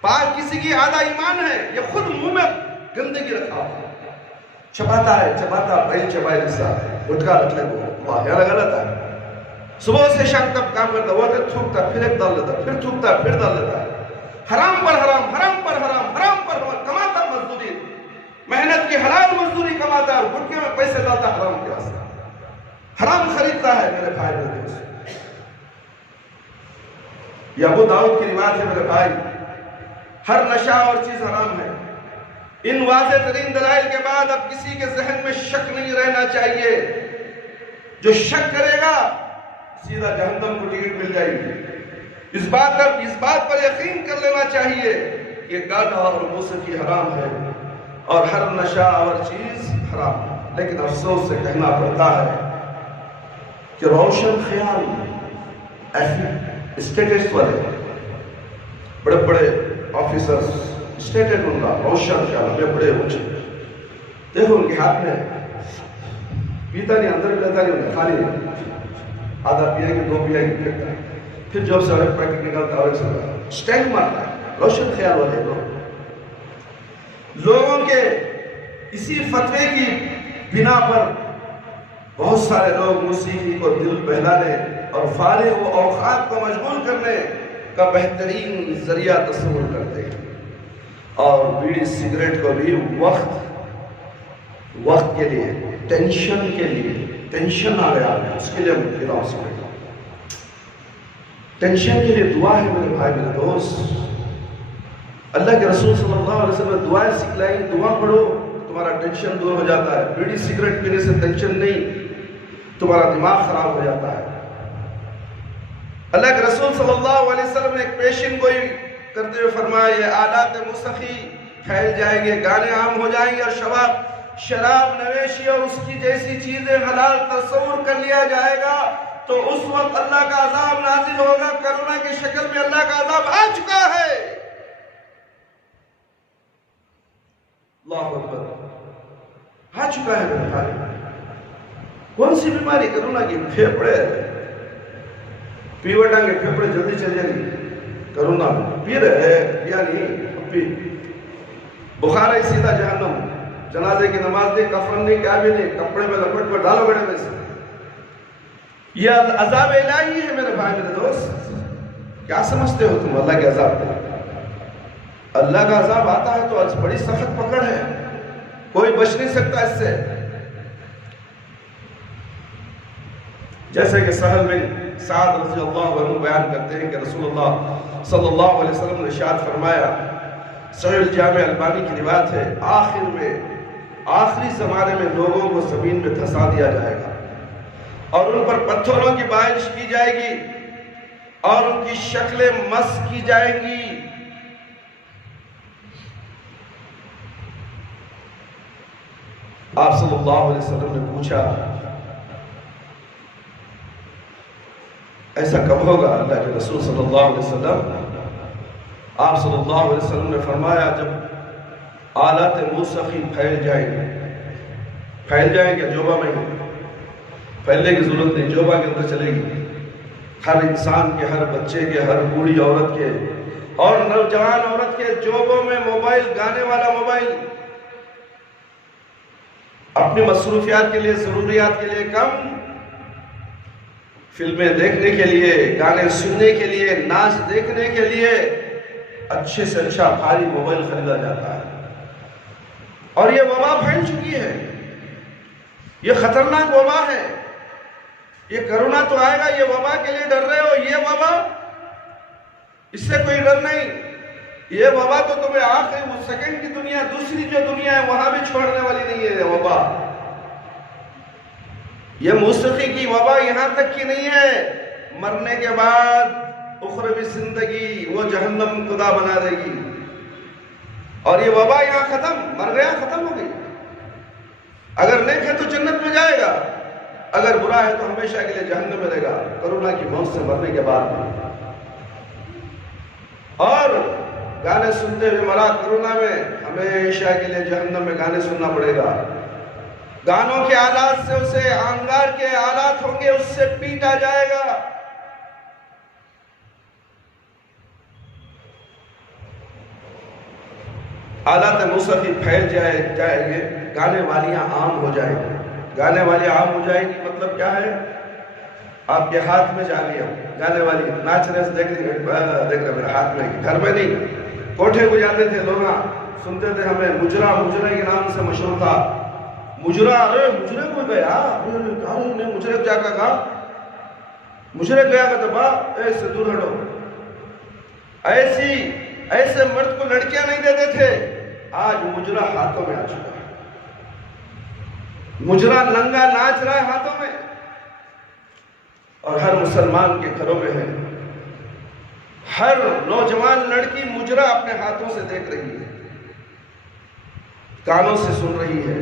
پاک کسی کی آدھا ایمان ہے، یہ خود منہ میں گندگی رکھا ہے، چباتا بیل چبائے جیسا گٹکا رکھ لے وہ غلط ہے۔ صبح سے شام تک کام کرتا، وہ تھوکتا، پھر ایک ڈال لیتا، پھر تھوکتا، پھر ڈال لیتا، حرام پر حرام، حرام پر حرام، حرام پر حرام کماتا، مزدوری محنت کی حلال مزدوری کماتا ہے اور گٹکے میں پیسے ڈالتا حرام کے واسطے، حرام خریدتا ہے۔ میرے بھائی میرے دوست، یہ ابو داؤد کی روایت ہے میرے بھائی، ہر نشہ اور چیز حرام ہے۔ ان واضح ترین دلائل کے بعد اب کسی کے ذہن میں شک نہیں رہنا چاہیے۔ جو شک کرے گا سیدھا جہنم کو ٹکٹ مل جائے گی۔ اس بات پر یقین کر لینا چاہیے کہ گانا اور موسیقی حرام ہے اور ہر نشہ اور چیز حرام ہے۔ لیکن افسوس سے کہنا پڑتا ہے کہ روشن خیال اسٹیٹس والے بڑے بڑے آفیسرز، اسٹیٹس ان کا روشن خیال، ہمیں بڑے اونچے، دیکھو ان کے ہاتھ میں پیتا نہیں، اندر پیتا نہیں، انہیں خالی آدھا پیا کہ دو پیا کہ پھرتا ہے، پھر جب سے ایک پیکٹ نکالتا ہے اور ایک سے سٹینڈ مارتا ہے۔ روشن خیال والے لوگوں کے اسی فتوے کی بنا پر بہت سارے لوگ موسیقی کو دل بہلانے اور فارغ و اوقات کو مشغول کرنے کا بہترین ذریعہ تصور کرتے ہیں، اور بیڑی سگریٹ کو بھی وقت کے لیے، ٹینشن کے لیے، ٹینشن آ گیا ہے اس کے لیے ہم پلاؤ سکتے، ٹینشن کے لیے دعا ہے میرے بھائی میرے دوست۔ اللہ کے رسول صلی اللہ علیہ وسلم نے دعائیں سکھلائی، دعا پڑھو تمہارا ٹینشن دور ہو جاتا ہے۔ بیڑی سگریٹ پینے سے ٹینشن نہیں، تمہارا دماغ خراب ہو جاتا ہے۔ اللہ کے رسول صلی اللہ علیہ وسلم نے ایک پیشن گوئی کرتے ہوئے فرمایا، یہ آلات موسیقی پھیل جائیں گے، گانے عام ہو جائیں گے، اور شراب نویشی اور اس کی جیسی چیزیں حلال تصور کر لیا جائے گا، تو اس وقت اللہ کا عذاب نازل ہوگا۔ کرونا کی شکل میں اللہ کا عذاب آ چکا ہے۔ چکا ہے میرے بھائی. کون سی بیماری؟ کرونا کی. پھیپڑے پیوٹ آنگے پھیپڑے جلدی چل جائیں گی. کرونا میں پی رہے یا نہیں پی. بخار ہے سیدھا جہنم. جنازے کی نماز نہیں، کفن نہیں، کیا بھی نہیں، کپڑے میں لپٹ کر ڈالو بڑے میں سے. یہ عذاب الہی ہے میرے بھائی میرے دوست. کیا سمجھتے ہو تم اللہ کے عذاب کو؟ اللہ کا عذاب آتا ہے تو بڑی سخت پکڑ ہے، کوئی بچ نہیں سکتا اس سے. جیسے کہ سہل بن سعد رضی اللہ عنہ بیان کرتے ہیں کہ رسول اللہ صلی اللہ علیہ وسلم نے ارشاد فرمایا، صحیح الجامع البانی کی روایت ہے، آخری زمانے میں لوگوں کو زمین میں دھسا دیا جائے گا اور ان پر پتھروں کی بارش کی جائے گی اور ان کی شکلیں مس کی جائیں گی. آپ صلی اللہ علیہ وسلم نے پوچھا ایسا کب ہوگا اللہ کے رسول صلی اللہ علیہ وسلم؟ آپ صلی اللہ علیہ وسلم نے فرمایا جب آلات موسیقی پھیل جائیں گے جوبہ میں پھیلنے کی ضرورت نہیں، جوبہ کے اندر چلے گی. ہر انسان کے، ہر بچے کے، ہر بوڑھی عورت کے اور نوجوان عورت کے جوبوں میں موبائل، گانے والا موبائل. اپنی مصروفیات کے لیے، ضروریات کے لیے کم، فلمیں دیکھنے کے لیے، گانے سننے کے لیے، ناچ دیکھنے کے لیے اچھے سے اچھا بھاری موبائل خریدا جاتا ہے. اور یہ وبا پھیل چکی ہے، یہ خطرناک وبا ہے. یہ کرونا تو آئے گا، یہ وبا کے لیے ڈر رہے ہو. یہ وبا، اس سے کوئی ڈر نہیں. یہ وبا تو تمہیں آخری وہ سیکنڈ کی دنیا، دوسری جو دنیا ہے وہاں بھی چھوڑنے والی نہیں ہے. یہ وبا، یہ موسیقی کی وبا یہاں تک کی نہیں ہے، مرنے کے بعد اخروی زندگی وہ جہنم خدا بنا دے گی. اور یہ وبا یہاں ختم، مر گیا، ختم ہو گئی. اگر نیک ہے تو جنت میں جائے گا، اگر برا ہے تو ہمیشہ کے لیے جہنم میں رہے گا. کرونا کی موت سے مرنے کے بعد اور گانے سنتے ہوئے مرا کرونا میں، ہمیشہ کے لیے جہنم میں گانے سننا پڑے گا. گانوں کے آلات سے اسے، آنگار کے آلات ہوں گے، اس سے پیٹا جائے گا. آلات موسیقی پھیل جائیں گے، گانے والیاں عام ہو جائیں گے. گانے والی عام ہو جائے گی مطلب کیا ہے؟ آپ کے ہاتھ میں جا لیا گانے والی، ناچ رہے دیکھ رہے میرے ہاتھ میں، گھر میں نہیں. کوٹھے کو جاتے تھے لوگ، سنتے تھے ہمیں مجرا کے نام سے مشہور تھا. مجرا، ارے مجرے کو گیا، مجرے جا کر کہا، مجرے گیا کہ با ایسے دور ہٹو. ایسے مرد کو لڑکیاں نہیں دیتے تھے. آج مجرا ہاتھوں میں آ چکا ہے، مجرا ننگا ناچ رہا ہے ہاتھوں میں، اور ہر مسلمان کے گھروں میں ہے. ہر نوجوان لڑکی مجرا اپنے ہاتھوں سے دیکھ رہی ہے، کانوں سے سن رہی ہے،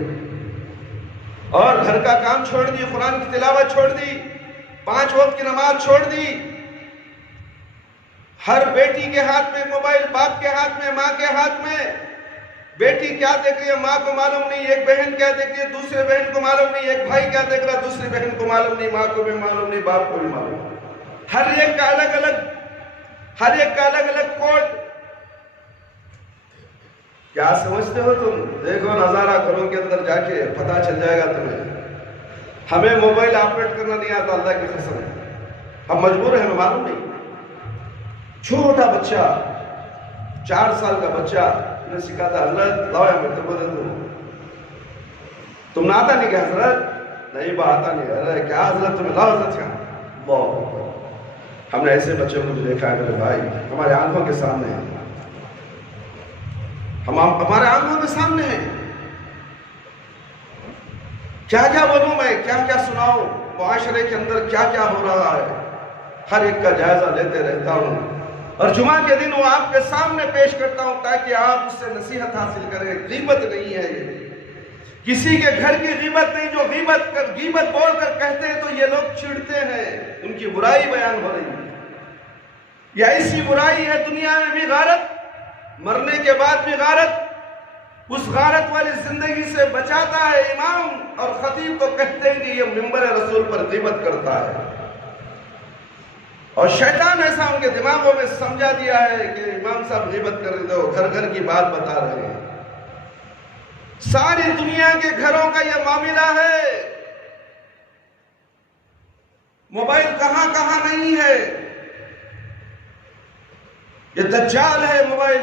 اور گھر کا کام چھوڑ دی، قرآن کی تلاوت چھوڑ دی، 5 وقت کی نماز چھوڑ دی. ہر بیٹی کے ہاتھ میں موبائل، باپ کے ہاتھ میں، ماں کے ہاتھ میں. بیٹی کیا دیکھ رہی ہے ماں کو معلوم نہیں، ایک بہن کیا دیکھ رہی ہے دوسرے بہن کو معلوم نہیں، ایک بھائی کیا دیکھ رہا ہے دوسری بہن کو معلوم نہیں، ماں کو بھی معلوم نہیں، باپ کو بھی معلوم نہیں. ہر ایک کا الگ الگ کوڈ. کیا سمجھتے ہو تم؟ دیکھو نظارہ گھروں کے اندر جا کے پتہ چل جائے گا تمہیں. ہمیں موبائل آپریٹ کرنا نہیں آتا، اللہ کی قسم ہے، ہم مجبور ہیں، ہمیں معلوم نہیں. چھوٹا بچہ، 4 سال کا بچہ نے سکھاتا، حضرت لاؤ میں تم کو دے دوں. تم نہ آتا نہیں کہ حضرت؟ نہیں با آتا نہیں. ارے کیا حضرت تمہیں، لاؤ حضرت کیا. اللہ، ہم نے ایسے بچوں کو جو دیکھا ہے میرے بھائی، ہمارے آنکھوں کے سامنے ہیں، ہمارے آنکھوں کے سامنے ہیں. کیا کیا بولوں میں، کیا کیا سناؤں، معاشرے کے اندر کیا کیا ہو رہا ہے، ہر ایک کا جائزہ لیتے رہتا ہوں. اور جمعہ کے دن وہ آپ کے سامنے پیش کرتا ہوں تاکہ آپ اس سے نصیحت حاصل کریں. غیبت نہیں ہے یہ، کسی کے گھر کی غیبت نہیں. جو غیبت بول کر کہتے ہیں تو یہ لوگ چڑھتے ہیں، ان کی برائی بیان ہو رہی ہے. یہ ایسی برائی ہے، دنیا میں بھی غارت، مرنے کے بعد بھی غارت. اس غارت والی زندگی سے بچاتا ہے امام، اور خطیب تو کہتے ہیں کہ یہ منبر رسول پر غیبت کرتا ہے، اور شیطان ایسا ان کے دماغوں میں سمجھا دیا ہے کہ امام صاحب غیبت کر رہے ہو، گھر گھر کی بات بتا رہے ہیں۔ ساری دنیا کے گھروں کا یہ معاملہ ہے، موبائل کہاں کہاں نہیں ہے، یہ دجال ہے موبائل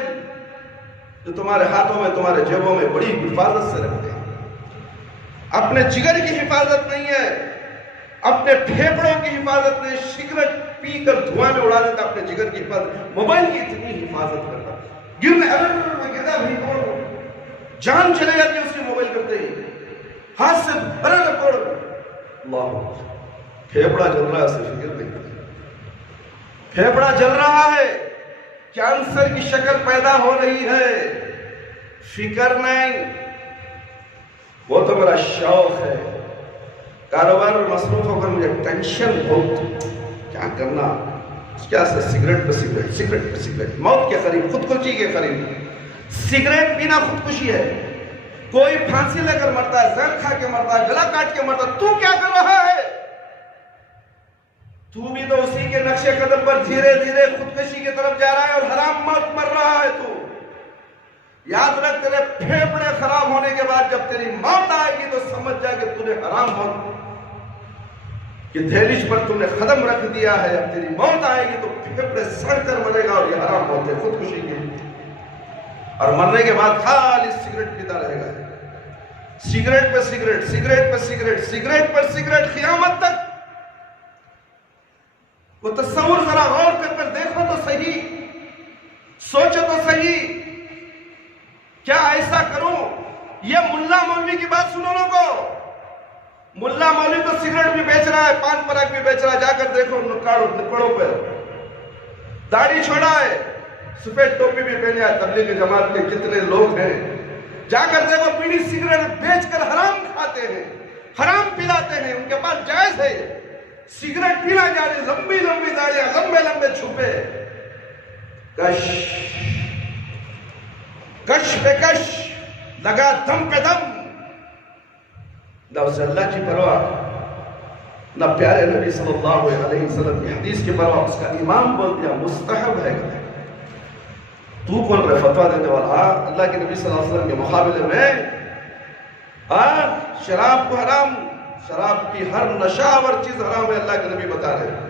جو تمہارے ہاتھوں میں تمہارے جیبوں میں بڑی حفاظت سے رکھتے ہیں۔ اپنے جگر کی حفاظت نہیں ہے، اپنے پھیپڑوں کی حفاظت نہیں، سگریٹ پی کر دھواں میں اڑا دیتا اپنے جگر کی حفاظت، موبائل کی اتنی حفاظت کرتا، گرنے گرا بھی توڑ، جان چلے جاتی ہے اس کی موبائل کرتے ہی، ہاتھ سے توڑ، اللہ پھیپڑا جل رہا ہے، اسے فکر نہیں، پھیپڑا جل رہا ہے، کینسر کی شکل پیدا ہو رہی ہے، فکر نہیں، وہ تو میرا شوق ہے، کاروبار میں مصروف ہو کر مجھے ٹینشن بہت، کیا کرنا، کیا سے سگریٹ پہ سگریٹ، سگریٹ پہ سگریٹ، موت کے قریب، خودکشی کے قریب، سگریٹ پینا خودکشی ہے، کوئی پھانسی لے کر مرتا ہے، زہر کھا کے مرتا ہے، گلا کاٹ کے مرتا ہے، تو کیا کر رہا ہے؟ تو بھی تو اسی کے نقش قدم پر دھیرے دھیرے خودکشی کی طرف جا رہا ہے اور حرام موت مر رہا ہے تو۔ یاد رکھ، تیرے پھیپڑے خراب ہونے کے بعد جب تیری موت آئے گی تو سمجھ جا کہ تو نے حرام موت کہ دہلیز پر تم نے قدم رکھ دیا ہے، اب تیری موت آئے گی تو پھیپڑے سڑ کر مرے گا، اور یہ حرام موت ہے، خودکشی کی، اور مرنے کے بعد خالی سگریٹ پیتا رہے گا، سگریٹ پہ سگریٹ، سگریٹ پہ سگریٹ، سگریٹ پر سگریٹ، قیامت تک۔ وہ تصور ذرا غور کر دیکھو تو صحیح، سوچو تو صحیح، کیا ایسا کروں؟ یہ ملا مولوی کی بات سنو لوگوں، ملا مولوی تو سگریٹ بھی بیچ رہا ہے، پان پراگ بھی بیچ رہا ہے، جا کر دیکھو نکڑوں پہ، داڑھی چھوڑا ہے، سفید ٹوپی بھی پہنے ہے، تبلیغ جماعت کے کتنے لوگ ہیں، جا کر دیکھو بیڑی سگریٹ بیچ کر حرام کھاتے ہیں، حرام پلاتے ہیں، ان کے پاس جائز ہے، سگریٹ پینا جا رہی، لمبی لمبی داڑیاں، لمبے لمبے چھپے، کش کش پہ کش، لگا دم پہ دم، نہ اسے اللہ کی پرواہ، نہ پیارے نبی صلی اللہ علیہ وسلم کی حدیث کی پرواہ، اس کا امام بول دیا مستحب ہے، تو کون رہے فتوہ دینے والا؟ اللہ کے نبی صلی اللہ علیہ وسلم کے مقابلے میں شراب کو حرام، شراب کی ہر نشاور چیز حرام ہے، اللہ کے نبی بتا رہے ہیں،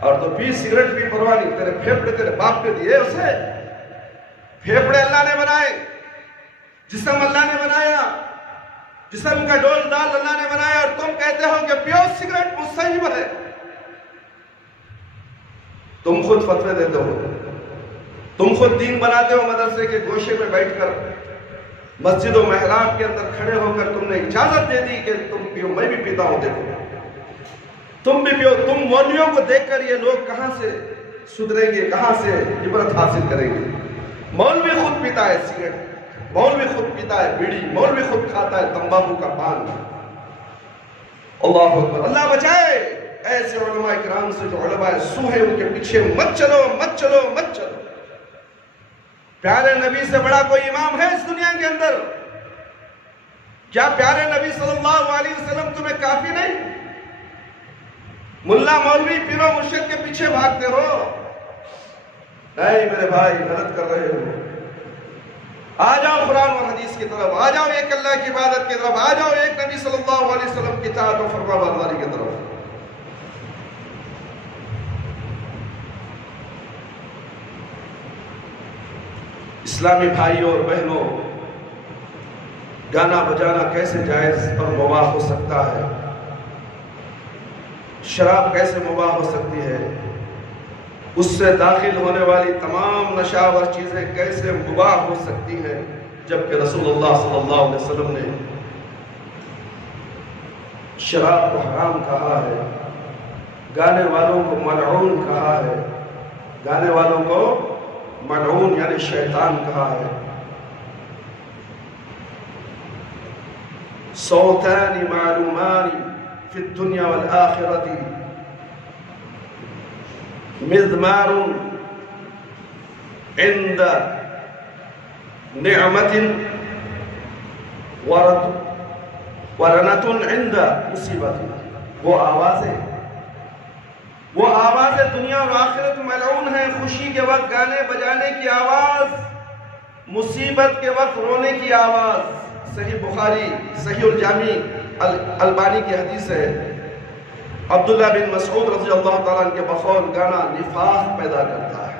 اور تو پی سگریٹ بھی پرواہ نہیں، تیرے پھیپڑے تیرے باپ نے دیے اسے، پھیپڑے اللہ نے بنائے، جسم اللہ نے بنایا، جسم کا ڈول ڈال اللہ نے بنایا، اور تم کہتے ہو کہ پیو سگریٹ مستحب ہے، تم خود فتوے دیتے ہو، تم خود دین بناتے ہو، مدرسے کے گوشے میں بیٹھ کر، مسجد و محراب کے اندر کھڑے ہو کر تم نے اجازت دے دی کہ تم پیو، میں بھی پیتا ہوں، دیکھو تم بھی پیو، تم مولویوں کو دیکھ کر یہ لوگ کہاں سے سدھریں گے، کہاں سے عبرت حاصل کریں گے؟ مولوی خود پیتا ہے سگریٹ، مولوی خود پیتا ہے بیڑی، مولوی خود کھاتا ہے تمباکو کا پان، اللہ اکبر، اللہ بچائے ایسے علماء کرام سے جو علماء سو ہیں، ان کے پیچھے مت چلو، مت چلو، مت چلو۔ پیارے نبی سے بڑا کوئی امام ہے اس دنیا کے اندر؟ کیا پیارے نبی صلی اللہ علیہ وسلم تمہیں کافی نہیں؟ ملا مولوی پیرو مرشد کے پیچھے بھاگتے ہو؟ نہیں میرے بھائی، غلط کر رہے ہو، آ جاؤ قرآن اور حدیث کی طرف، آ جاؤ ایک اللہ کی عبادت کی طرف، آ جاؤ ایک نبی صلی اللہ علیہ وسلم کی اطاعت و فرما برداری کی طرف۔ اسلامی بھائیوں اور بہنوں، گانا بجانا کیسے جائز اور مباح ہو سکتا ہے؟ شراب کیسے مباح ہو سکتی ہے؟ اس سے داخل ہونے والی تمام نشاور چیزیں کیسے مباح ہو سکتی ہیں، جبکہ رسول اللہ صلی اللہ علیہ وسلم نے شراب کو حرام کہا ہے، گانے والوں کو ملعون کہا ہے، گانے والوں کو ملعون یعنی شیطان کہا ہے۔ صوتان معلومان فی الدنیا والآخرۃ مذمار عند نعمت ورنتن عند مصیبت، وہ آوازیں دنیا اور آخرت ملعون ہیں۔ خوشی کے وقت گانے بجانے کی آواز، مصیبت کے وقت رونے کی آواز۔ صحیح بخاری، صحیح الجامع البانی کی حدیث ہے، عبداللہ بن مسعود رضی اللہ تعالیٰ عنہ کے بقول گانا نفاق پیدا کرتا ہے۔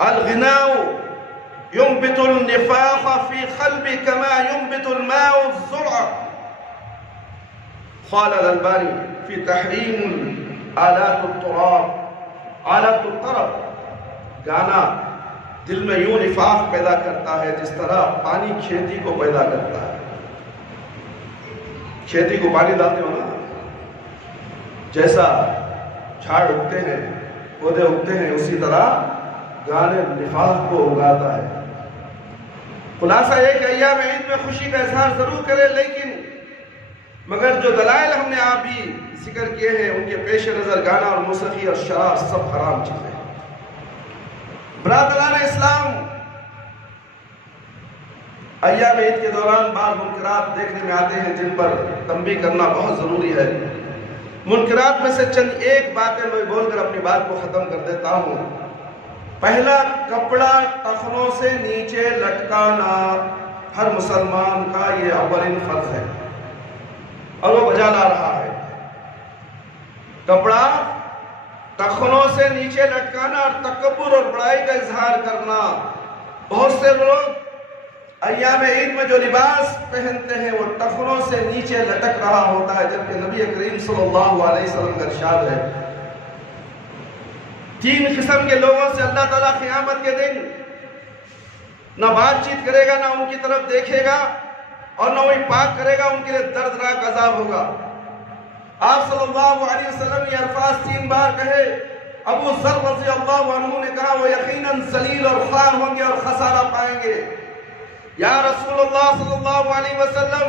الغناء ينبت النفاق في قلب كما ينبت الماء الزرع۔ قال الألباني في تحريم آلات الطرب، گانا دل میں یوں نفاق پیدا کرتا ہے جس طرح پانی کھیتی کو پیدا کرتا ہے۔ کھیتی کو پانی ڈالتے ہو نا، جیسا جھاڑ اگتے ہیں، پودے اگتے ہیں، اسی طرح گانے نفاق کو اگاتا ہے۔ خلاصہ یہ کہ ایام عید میں خوشی کا اظہار ضرور کرے، لیکن مگر جو دلائل ہم نے آپ بھی ذکر کیے ہیں ان کے پیش نظر گانا اور موسیقی اور شراب سب حرام چیزیں ہیں۔ برادران اسلام، ایام عید کے دوران بعض منکرات دیکھنے میں آتے ہیں جن پر تنبیہ کرنا بہت ضروری ہے۔ منکرات میں سے چند ایک باتیں میں بول کر اپنی بات کو ختم کر دیتا ہوں۔ پہلا، کپڑا ٹخنوں سے نیچے لٹکانا ہر مسلمان کا یہ اولین فرض ہے اور وہ بجا لا رہا ہے۔ کپڑا ٹخنوں سے نیچے لٹکانا اور تکبر اور بڑائی کا اظہار کرنا۔ بہت سے لوگ ایام عید میں جو لباس پہنتے ہیں وہ ٹخنوں سے نیچے لٹک رہا ہوتا ہے، جبکہ نبی کریم صلی اللہ علیہ وسلم کا ارشاد ہے، 3 قسم کے لوگوں سے اللہ تعالیٰ قیامت کے دن نہ بات چیت کرے گا، نہ ان کی طرف دیکھے گا اور نہ وہی پاک کرے گا، ان کے لیے دردناک عذاب ہوگا۔ آپ صلی اللہ علیہ وسلم یہ الفاظ 3 بار کہے۔ ابو ذر رضی اللہ عنہ نے کہا وہ یقیناً ذلیل اور خوار ہوں گے اور خسارہ پائیں گے۔ یا رسول اللہ صلی اللہ علیہ وسلم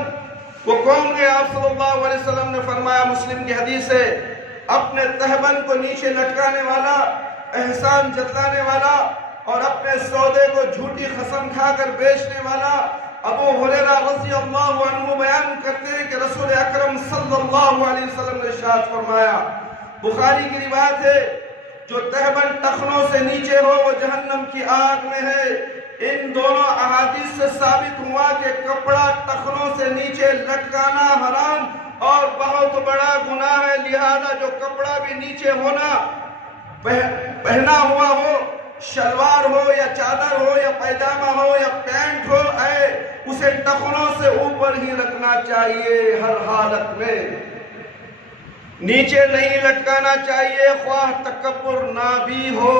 وہ کون گئے؟ آپ صلی اللہ علیہ وسلم نے فرمایا، مسلم کی حدیث ہے، اپنے تہبند کو نیچے لٹکانے والا، احسان جتلانے والا اور اپنے سودے کو جھوٹی قسم کھا کر بیچنے والا۔ ابو ہریرہ رضی اللہ عنہ بیان کرتے ہیں کہ رسول اکرم صلی اللہ علیہ وسلم نے ارشاد فرمایا، بخاری کی روایت ہے، جو تہبند ٹخنوں سے نیچے ہو وہ جہنم کی آگ میں ہے۔ ان دونوں احادیث سے ثابت ہوا کہ کپڑا ٹخنوں سے نیچے لٹکانا حرام اور بہت بڑا گناہ ہے، لہذا جو کپڑا بھی نیچے ہونا پہنا ہوا ہو، شلوار ہو یا چادر ہو یا پیجامہ ہو یا پینٹ ہو، اسے ٹخنوں سے اوپر ہی رکھنا چاہیے، ہر حالت میں نیچے نہیں لٹکانا چاہیے، خواہ تکبر نہ بھی ہو۔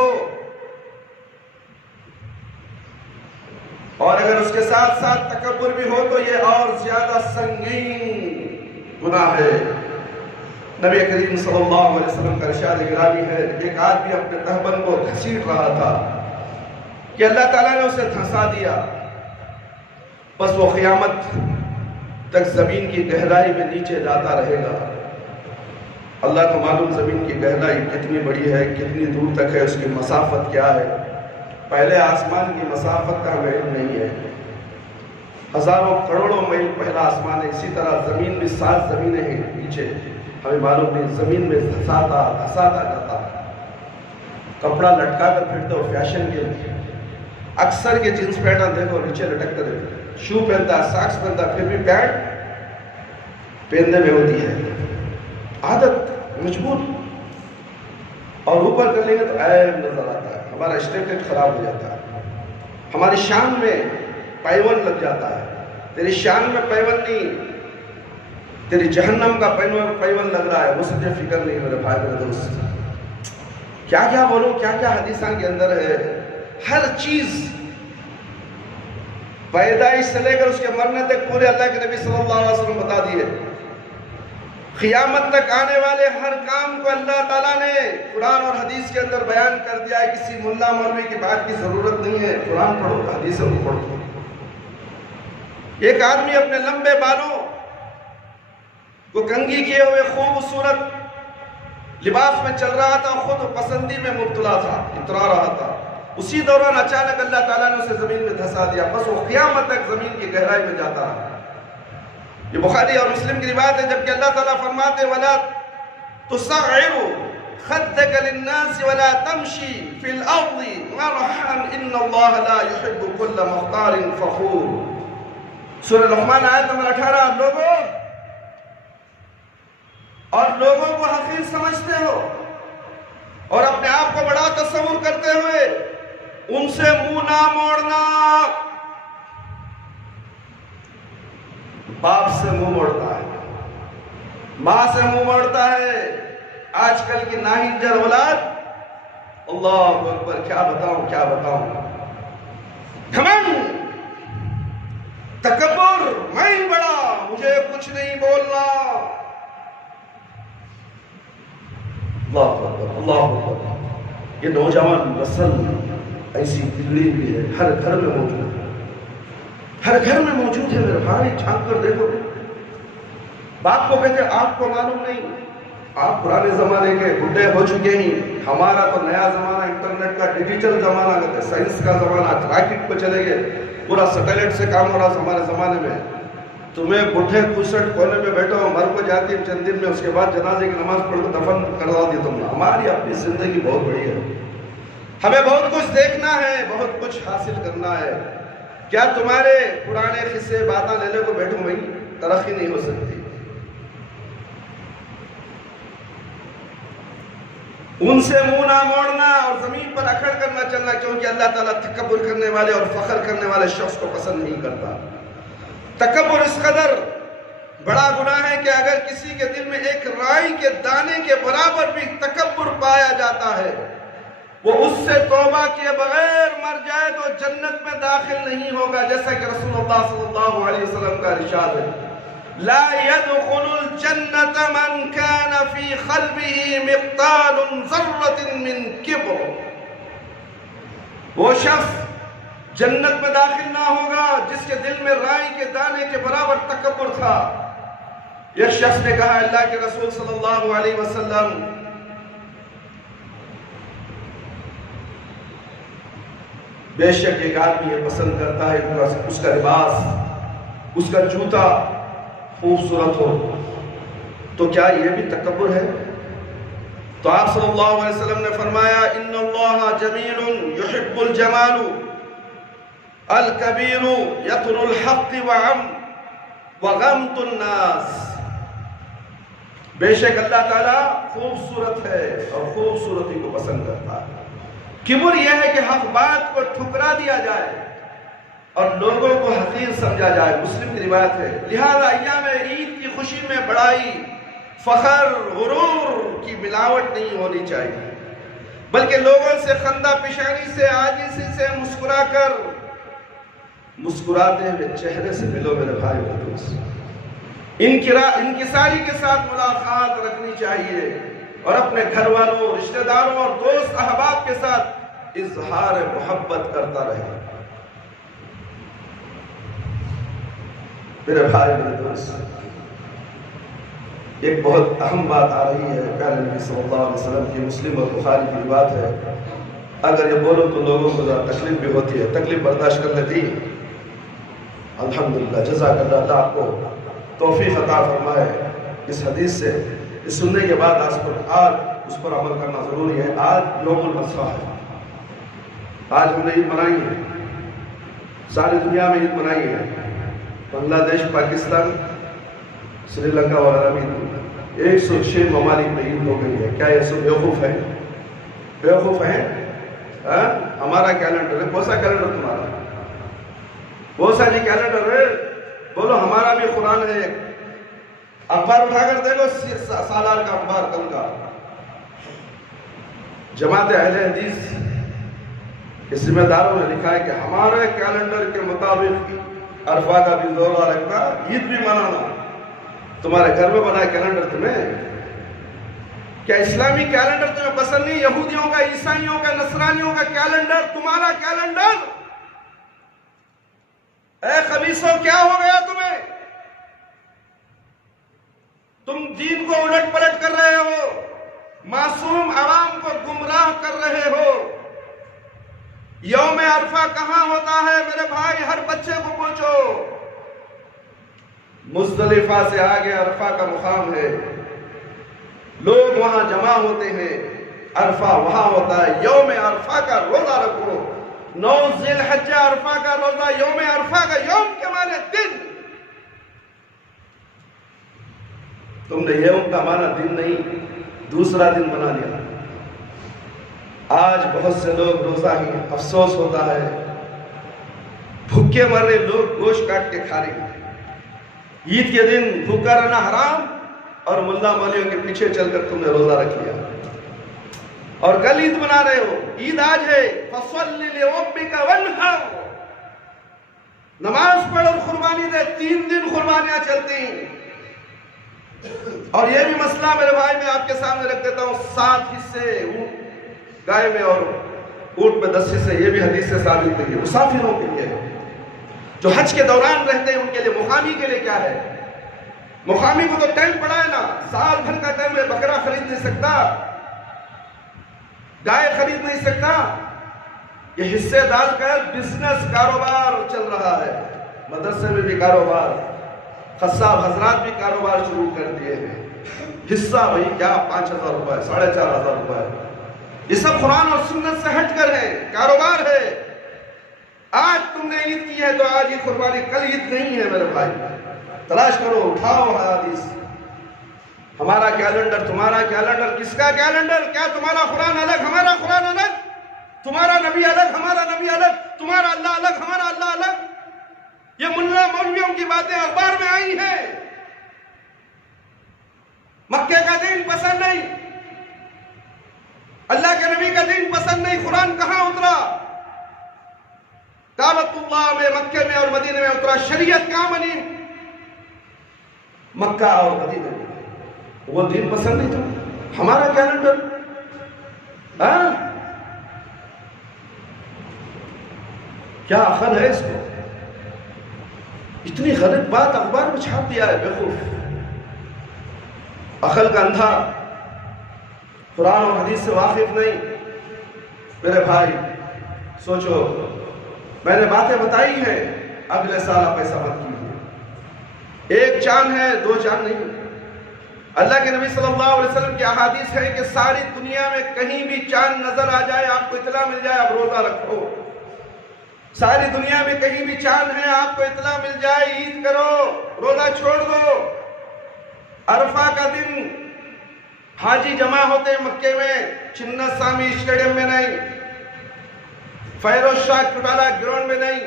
اور اگر اس کے ساتھ ساتھ تکبر بھی ہو تو یہ اور زیادہ سنگین گناہ ہے۔ نبی کریم صلی اللہ علیہ وسلم کا ارشاد گرامی ہے، ایک آدمی اپنے تہبند کو گھسیٹ رہا تھا کہ اللہ تعالیٰ نے اسے دھنسا دیا، بس وہ قیامت تک زمین کی گہرائی میں نیچے جاتا رہے گا۔ اللہ کو معلوم زمین کی گہرائی کتنی بڑی ہے، کتنی دور تک ہے، اس کی مسافت کیا ہے۔ پہلے آسمان کی مسافت کا ہمیں علم نہیں ہے، ہزاروں کروڑوں میل پہلا آسمان ہے، اسی طرح زمین بھی 7 زمینیں ہیں پیچھے، ہمیں معلوم نہیں، زمین میں دھساتا جاتا۔ کپڑا لٹکا کر پھرتے ہو فیشن کے لیے، اکثر کے جینس پینٹ دیکھو نیچے لٹکتے رہتے، شو پہنتا ہے، ساکس پہنتا ہے، پھر بھی پینٹ پہننے میں ہوتی ہے عادت، مجبور، اور اوپر کر لیں گے تو عیب نظر آتا ہے، ہمارا اسٹیٹس خراب ہو جاتا ہے، ہماری شان میں پیون لگ جاتا ہے۔ تیری شان میں پیون نہیں، تیری جہنم کا پیون لگ رہا ہے، وہ سجھے فکر نہیں میرے بھائی میرے دوست۔ کیا کیا بولوں، کیا کیا حدیثاں کے اندر ہے، ہر چیز پیدائش سے لے کر اس کے مرنے تک پورے اللہ کے نبی صلی اللہ علیہ وسلم بتا دیے۔ قیامت تک آنے والے ہر کام کو اللہ تعالیٰ نے قرآن اور حدیث کے اندر بیان کر دیا ہے، کسی ملا مولوی کی بات کی ضرورت نہیں ہے، قرآن پڑھو، حدیث پڑھو۔ ایک آدمی اپنے لمبے بالوں کو کنگھی کیے ہوئے خوبصورت لباس میں چل رہا تھا، خود پسندی میں مبتلا تھا، اترا رہا تھا، اسی دوران اچانک اللہ تعالیٰ نے اسے زمین میں دھسا دیا، بس وہ قیامت تک زمین کی گہرائی میں جاتا رہا۔ یہ بخاری اور مسلم کی روایت ہے، جبکہ اللہ تعالیٰ فرماتے وَلَا تُصَعِّرُ خَدَّكَ لِلنَّاسِ وَلَا تَمْشِي فِي الْأَرْضِ مَرْحًا إِنَّ اللَّهَ لَا يُحِبُّ كُلَّ مُخْتَالٍ فَخُورٍ۔ سورہ لقمان آیت نمبر 18۔ لوگوں کو حقیر سمجھتے ہو اور اپنے آپ کو بڑا تصور کرتے ہوئے ان سے منہ نہ موڑنا۔ باپ سے منہ موڑتا ہے، ماں سے منہ موڑتا ہے، آج کل کی ناہنجر اولاد، اللہ اکبر، کیا بتاؤں، گھمنڈ، تکبر، میں ہی بڑا، مجھے کچھ نہیں بولنا۔ اللہ اکبر، یہ نوجوان نسل ایسی بگڑی ہوئی ہے، ہر گھر میں موجود ہے، ہر گھر میں موجود ہے۔ میرے بھائی جھانک کر دیکھو، باپ کو کہتے آپ کو معلوم نہیں، آپ پرانے زمانے کے بڈھے ہو چکے ہیں، ہمارا تو نیا زمانہ انٹرنیٹ کا، ڈیجیٹل زمانہ کہتے ہیں، سائنس کا زمانہ، راکٹ پہ چلے گئے، پورا سیٹلائٹ سے کام ہو رہا ہمارے زمانے میں۔ تمہیں بڈھے 65 کونے میں بیٹھو، مر کو جاتی ہے چند دن میں، اس کے بعد جنازے کی نماز پڑھ کر دفن کروا دی تم نے۔ ہماری اپنی زندگی بہت بڑی ہے، ہمیں بہت کچھ دیکھنا ہے، بہت کچھ حاصل کرنا ہے۔ کیا تمہارے پرانے قصے باتیں لے لے کو بیٹھو بھائی، ترقی نہیں ہو سکتی۔ ان سے منہ نہ موڑنا اور زمین پر اکھڑ کر نہ چلنا، کیونکہ اللہ تعالیٰ تکبر کرنے والے اور فخر کرنے والے شخص کو پسند نہیں کرتا۔ تکبر اس قدر بڑا گناہ ہے کہ اگر کسی کے دل میں ایک رائی کے دانے کے برابر بھی تکبر پایا جاتا ہے، وہ اس سے توبہ کیے بغیر مر جائے تو جنت میں داخل نہیں ہوگا، جیسا کہ رسول اللہ صلی اللہ علیہ وسلم کا ارشاد ہے، لا يدخل الجنة من كان في قلبه مثقال ذرة من کبر۔ وہ شخص جنت میں داخل نہ ہوگا جس کے دل میں رائی کے دانے کے برابر تکبر تھا۔ ایک شخص نے کہا اللہ کے رسول صلی اللہ علیہ وسلم، بے شک ایک آدمی یہ پسند کرتا ہے اس کا لباس، اس کا جوتا خوبصورت ہو، تو کیا یہ بھی تکبر ہے؟ تو آپ صلی اللہ علیہ وسلم نے فرمایا ان اللہ جمیل یحب الجمال الکبیر یطر الحق وغمت الناس۔ بے شک اللہ تعالیٰ خوبصورت ہے اور خوبصورتی کو پسند کرتا ہے۔ کبر یہ ہے کہ حق بات کو ٹھکرا دیا جائے اور لوگوں کو حقیر سمجھا جائے۔ مسلم کی روایت ہے، لہذا ایام عید کی خوشی میں بڑائی، فخر، غرور کی ملاوٹ نہیں ہونی چاہیے، بلکہ لوگوں سے خندہ پیشانی سے، عاجزی سے مسکرا کر، مسکراتے ہوئے چہرے سے ملو میرے بھائی اور دوست۔ انکساری کے ساتھ ملاقات رکھنی چاہیے اور اپنے گھر والوں، رشتہ داروں اور دوست احباب کے ساتھ اظہار محبت کرتا رہے۔ میرے بھائی میرے دوست، ایک بہت اہم بات آ رہی ہے، پیارے نبی صلی اللہ علیہ وسلم کی، مسلم اور بخاری کی بات ہے، اگر یہ بولو تو لوگوں کو ذرا تکلیف بھی ہوتی ہے، تکلیف برداشت کر لیتی۔ الحمدللہ، جزاک اللہ، اللہ آپ کو توفیق عطا فرمائے۔ اس حدیث سے اس سننے کے بعد آج اس پر عمل کرنا ضروری ہے۔ آج یوم الاضحیٰ ہے، آج ہم نے عید منائی ہے، ساری دنیا میں عید منائی ہے، بنگلہ دیش، پاکستان، سری لنکا وغیرہ میں 106 ممالک میں عید ہو گئی ہے۔ کیا یہ سب بیوقوف ہے؟ بیوقوف ہیں؟ ہمارا کیلنڈر ہے، کون سا کیلنڈر تمہارا؟ کون سا جی کیلنڈر ہے؟ بولو ہمارا بھی قرآن ہے۔ اخبار اٹھا کر دیکھو، سالار کا اخبار کل کا، جماعت اہل حدیث کے ذمہ داروں نے لکھا ہے کہ ہمارے کیلنڈر کے مطابق عرفہ کا بھی روزہ رکھنا، عید بھی منانا۔ تمہارے گھر میں بنا کیلنڈر تمہیں؟ کیا اسلامی کیلنڈر تمہیں پسند نہیں؟ یہودیوں کا، عیسائیوں کا، نصرانیوں کا کیلنڈر تمہارا کیلنڈر؟ اے خبیثوں، کیا ہو گیا تمہیں؟ تم دین کو الٹ پلٹ کر رہے ہو، معصوم عوام کو گمراہ کر رہے ہو۔ یوم عرفہ کہاں ہوتا ہے میرے بھائی؟ ہر بچے کو پوچھو. مزدلفہ سے آگے عرفہ کا مقام ہے، لوگ وہاں جمع ہوتے ہیں، عرفہ وہاں ہوتا ہے. یوم عرفہ کا روزہ رکھو. 9 ذی الحجہ عرفہ کا روزہ. یوم عرفہ کا یوم کے معنی دن. تم نے یوم کا معنی دن نہیں دوسرا دن بنا لیا. آج بہت سے لوگ روزہ ہی، افسوس ہوتا ہے، بھوکے مر رہے لوگ گوشت کاٹ کے کھا رہے ہیں. عید کے دن بھوکا رہنا حرام، اور ملا مولیوں کے پیچھے چل کر تم نے روزہ رکھ لیا، اور کل عید منا رہے ہو. عید آج ہے. فَصَلِّ لِرَبِّكَ وَانْحَرْ. نماز پڑھ اور قربانی دے. 3 دن قربانیاں چلتی ہیں. اور یہ بھی مسئلہ میرے بھائی میں آپ کے سامنے رکھ دیتا ہوں. 7 حصے گائے میں اور اونٹ میں 10 حصے. یہ بھی حدیث سے ثابت نہیں ہے. مسافروں کے لیے جو حج کے دوران رہتے ہیں ان کے لیے. مقامی کے لیے کیا ہے؟ مقامی کو تو ٹائم پڑا ہے نا، سال بھر کا ٹائم ہے. بکرا خرید نہیں سکتا، گائے خرید نہیں سکتا. یہ حصے ڈال کر بزنس کاروبار چل رہا ہے. مدرسے میں بھی کاروبار، قصاب حضرات بھی کاروبار شروع کر دیے ہیں. حصہ وہی کیا 5,000 روپے 4,500 روپے. یہ سب قرآن اور سنت سے ہٹ کر ہے، کاروبار ہے. آج تم نے عید کی ہے تو آج ہی قربانی، کل عید نہیں ہے میرے بھائی. تلاش کرو، اٹھاؤ حدیث. ہمارا کیلنڈر، تمہارا کیلنڈر، کس کا کیلنڈر؟ کیا تمہارا قرآن الگ ہمارا قرآن الگ؟ تمہارا نبی الگ ہمارا نبی الگ؟ تمہارا اللہ الگ ہمارا اللہ الگ؟ یہ ملا مولویوں کی باتیں اخبار میں آئی ہیں. مکے کا دین پسند نہیں، اللہ کے نبی کا دین پسند نہیں. قرآن کہاں اترا؟ کعبۃ اللہ میں، مکے میں اور مدینے میں اترا. شریعت کہاں بنی؟ مکہ اور مدینے میں. وہ دین پسند نہیں تھا. ہمارا کیلنڈر کیا عقل ہے اس کو؟ اتنی غلط بات اخبار میں چھاپ دیا ہے بیوقوف. عقل کا اندھا، قرآن اور حدیث سے واقف نہیں. میرے بھائی سوچو، میں نے باتیں بتائی ہیں. اگلے سال آپ ایسا مت کیجیے. 1 چاند ہے، 2 چاند نہیں. اللہ کے نبی صلی اللہ علیہ وسلم کی احادیث ہے کہ ساری دنیا میں کہیں بھی چاند نظر آ جائے، آپ کو اطلاع مل جائے، آپ روزہ رکھو. ساری دنیا میں کہیں بھی چاند ہے، آپ کو اطلاع مل جائے، عید کرو، روزہ چھوڑ دو. عرفہ کا دن حاجی جمع ہوتے ہیں مکے میں، چنّ سامی اسٹیڈیم میں نہیں، فیروز شاہ چوٹالہ گراؤنڈ میں نہیں،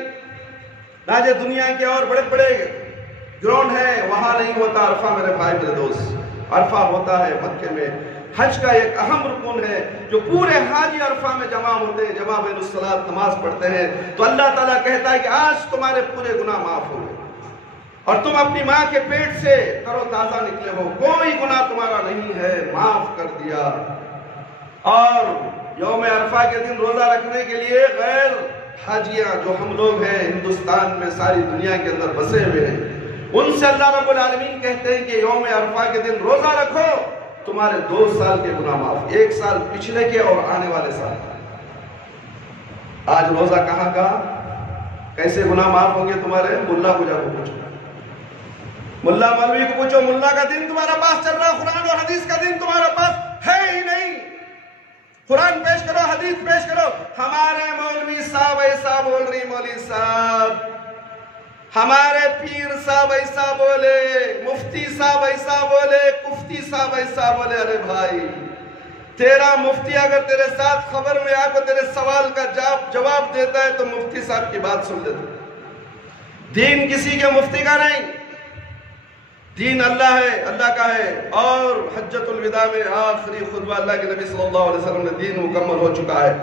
نہ جو دنیا کے اور بڑے بڑے گراؤنڈ ہے وہاں نہیں ہوتا عرفہ. میرے بھائی میرے دوست، عرفہ ہوتا ہے مکے میں. حج کا ایک اہم رکن ہے جو پورے حاجی عرفہ میں جمع ہوتے ہیں، جمع بین الصلاۃ نماز پڑھتے ہیں. تو اللہ تعالیٰ کہتا ہے کہ آج تمہارے پورے گناہ معاف ہو گئے، اور تم اپنی ماں کے پیٹ سے ترو تازہ نکلے ہو، کوئی گناہ تمہارا نہیں ہے، معاف کر دیا. اور یوم عرفہ کے دن روزہ رکھنے کے لیے غیر حاجیاں جو ہم لوگ ہیں ہندوستان میں، ساری دنیا کے اندر بسے ہوئے ہیں، ان سے اللہ رب العالمین کہتے ہیں کہ یوم عرفہ کے دن روزہ رکھو، تمہارے 2 سال کے گناہ معاف، 1 سال پچھلے کے اور آنے والے سال. آج روزہ کہاں کا؟ کیسے گناہ معاف ہوں گے تمہارے؟ ملا کو جا کو پوچھو، ملا مولوی کو پوچھو. ملا کا دن تمہارا پاس چل رہا، قرآن اور حدیث کا دن تمہارا پاس ہے ہی نہیں. قرآن پیش کرو، حدیث پیش کرو. ہمارے مولوی صاحب ایسا بول رہی، مولوی صاحب ہمارے پیر صاحب ایسا بولے، مفتی صاحب ایسا بولے، مفتی صاحب ایسا بولے. ارے بھائی، تیرا مفتی اگر تیرے ساتھ خبر میں آ کر تیرے سوال کا جواب دیتا ہے تو مفتی صاحب کی بات سن لیتے. دین کسی کے مفتی کا نہیں، دین اللہ ہے، اللہ کا ہے. اور حجۃ الوداع میں آخری خطبہ اللہ کے نبی صلی اللہ علیہ وسلم نے دین مکمل ہو چکا ہے.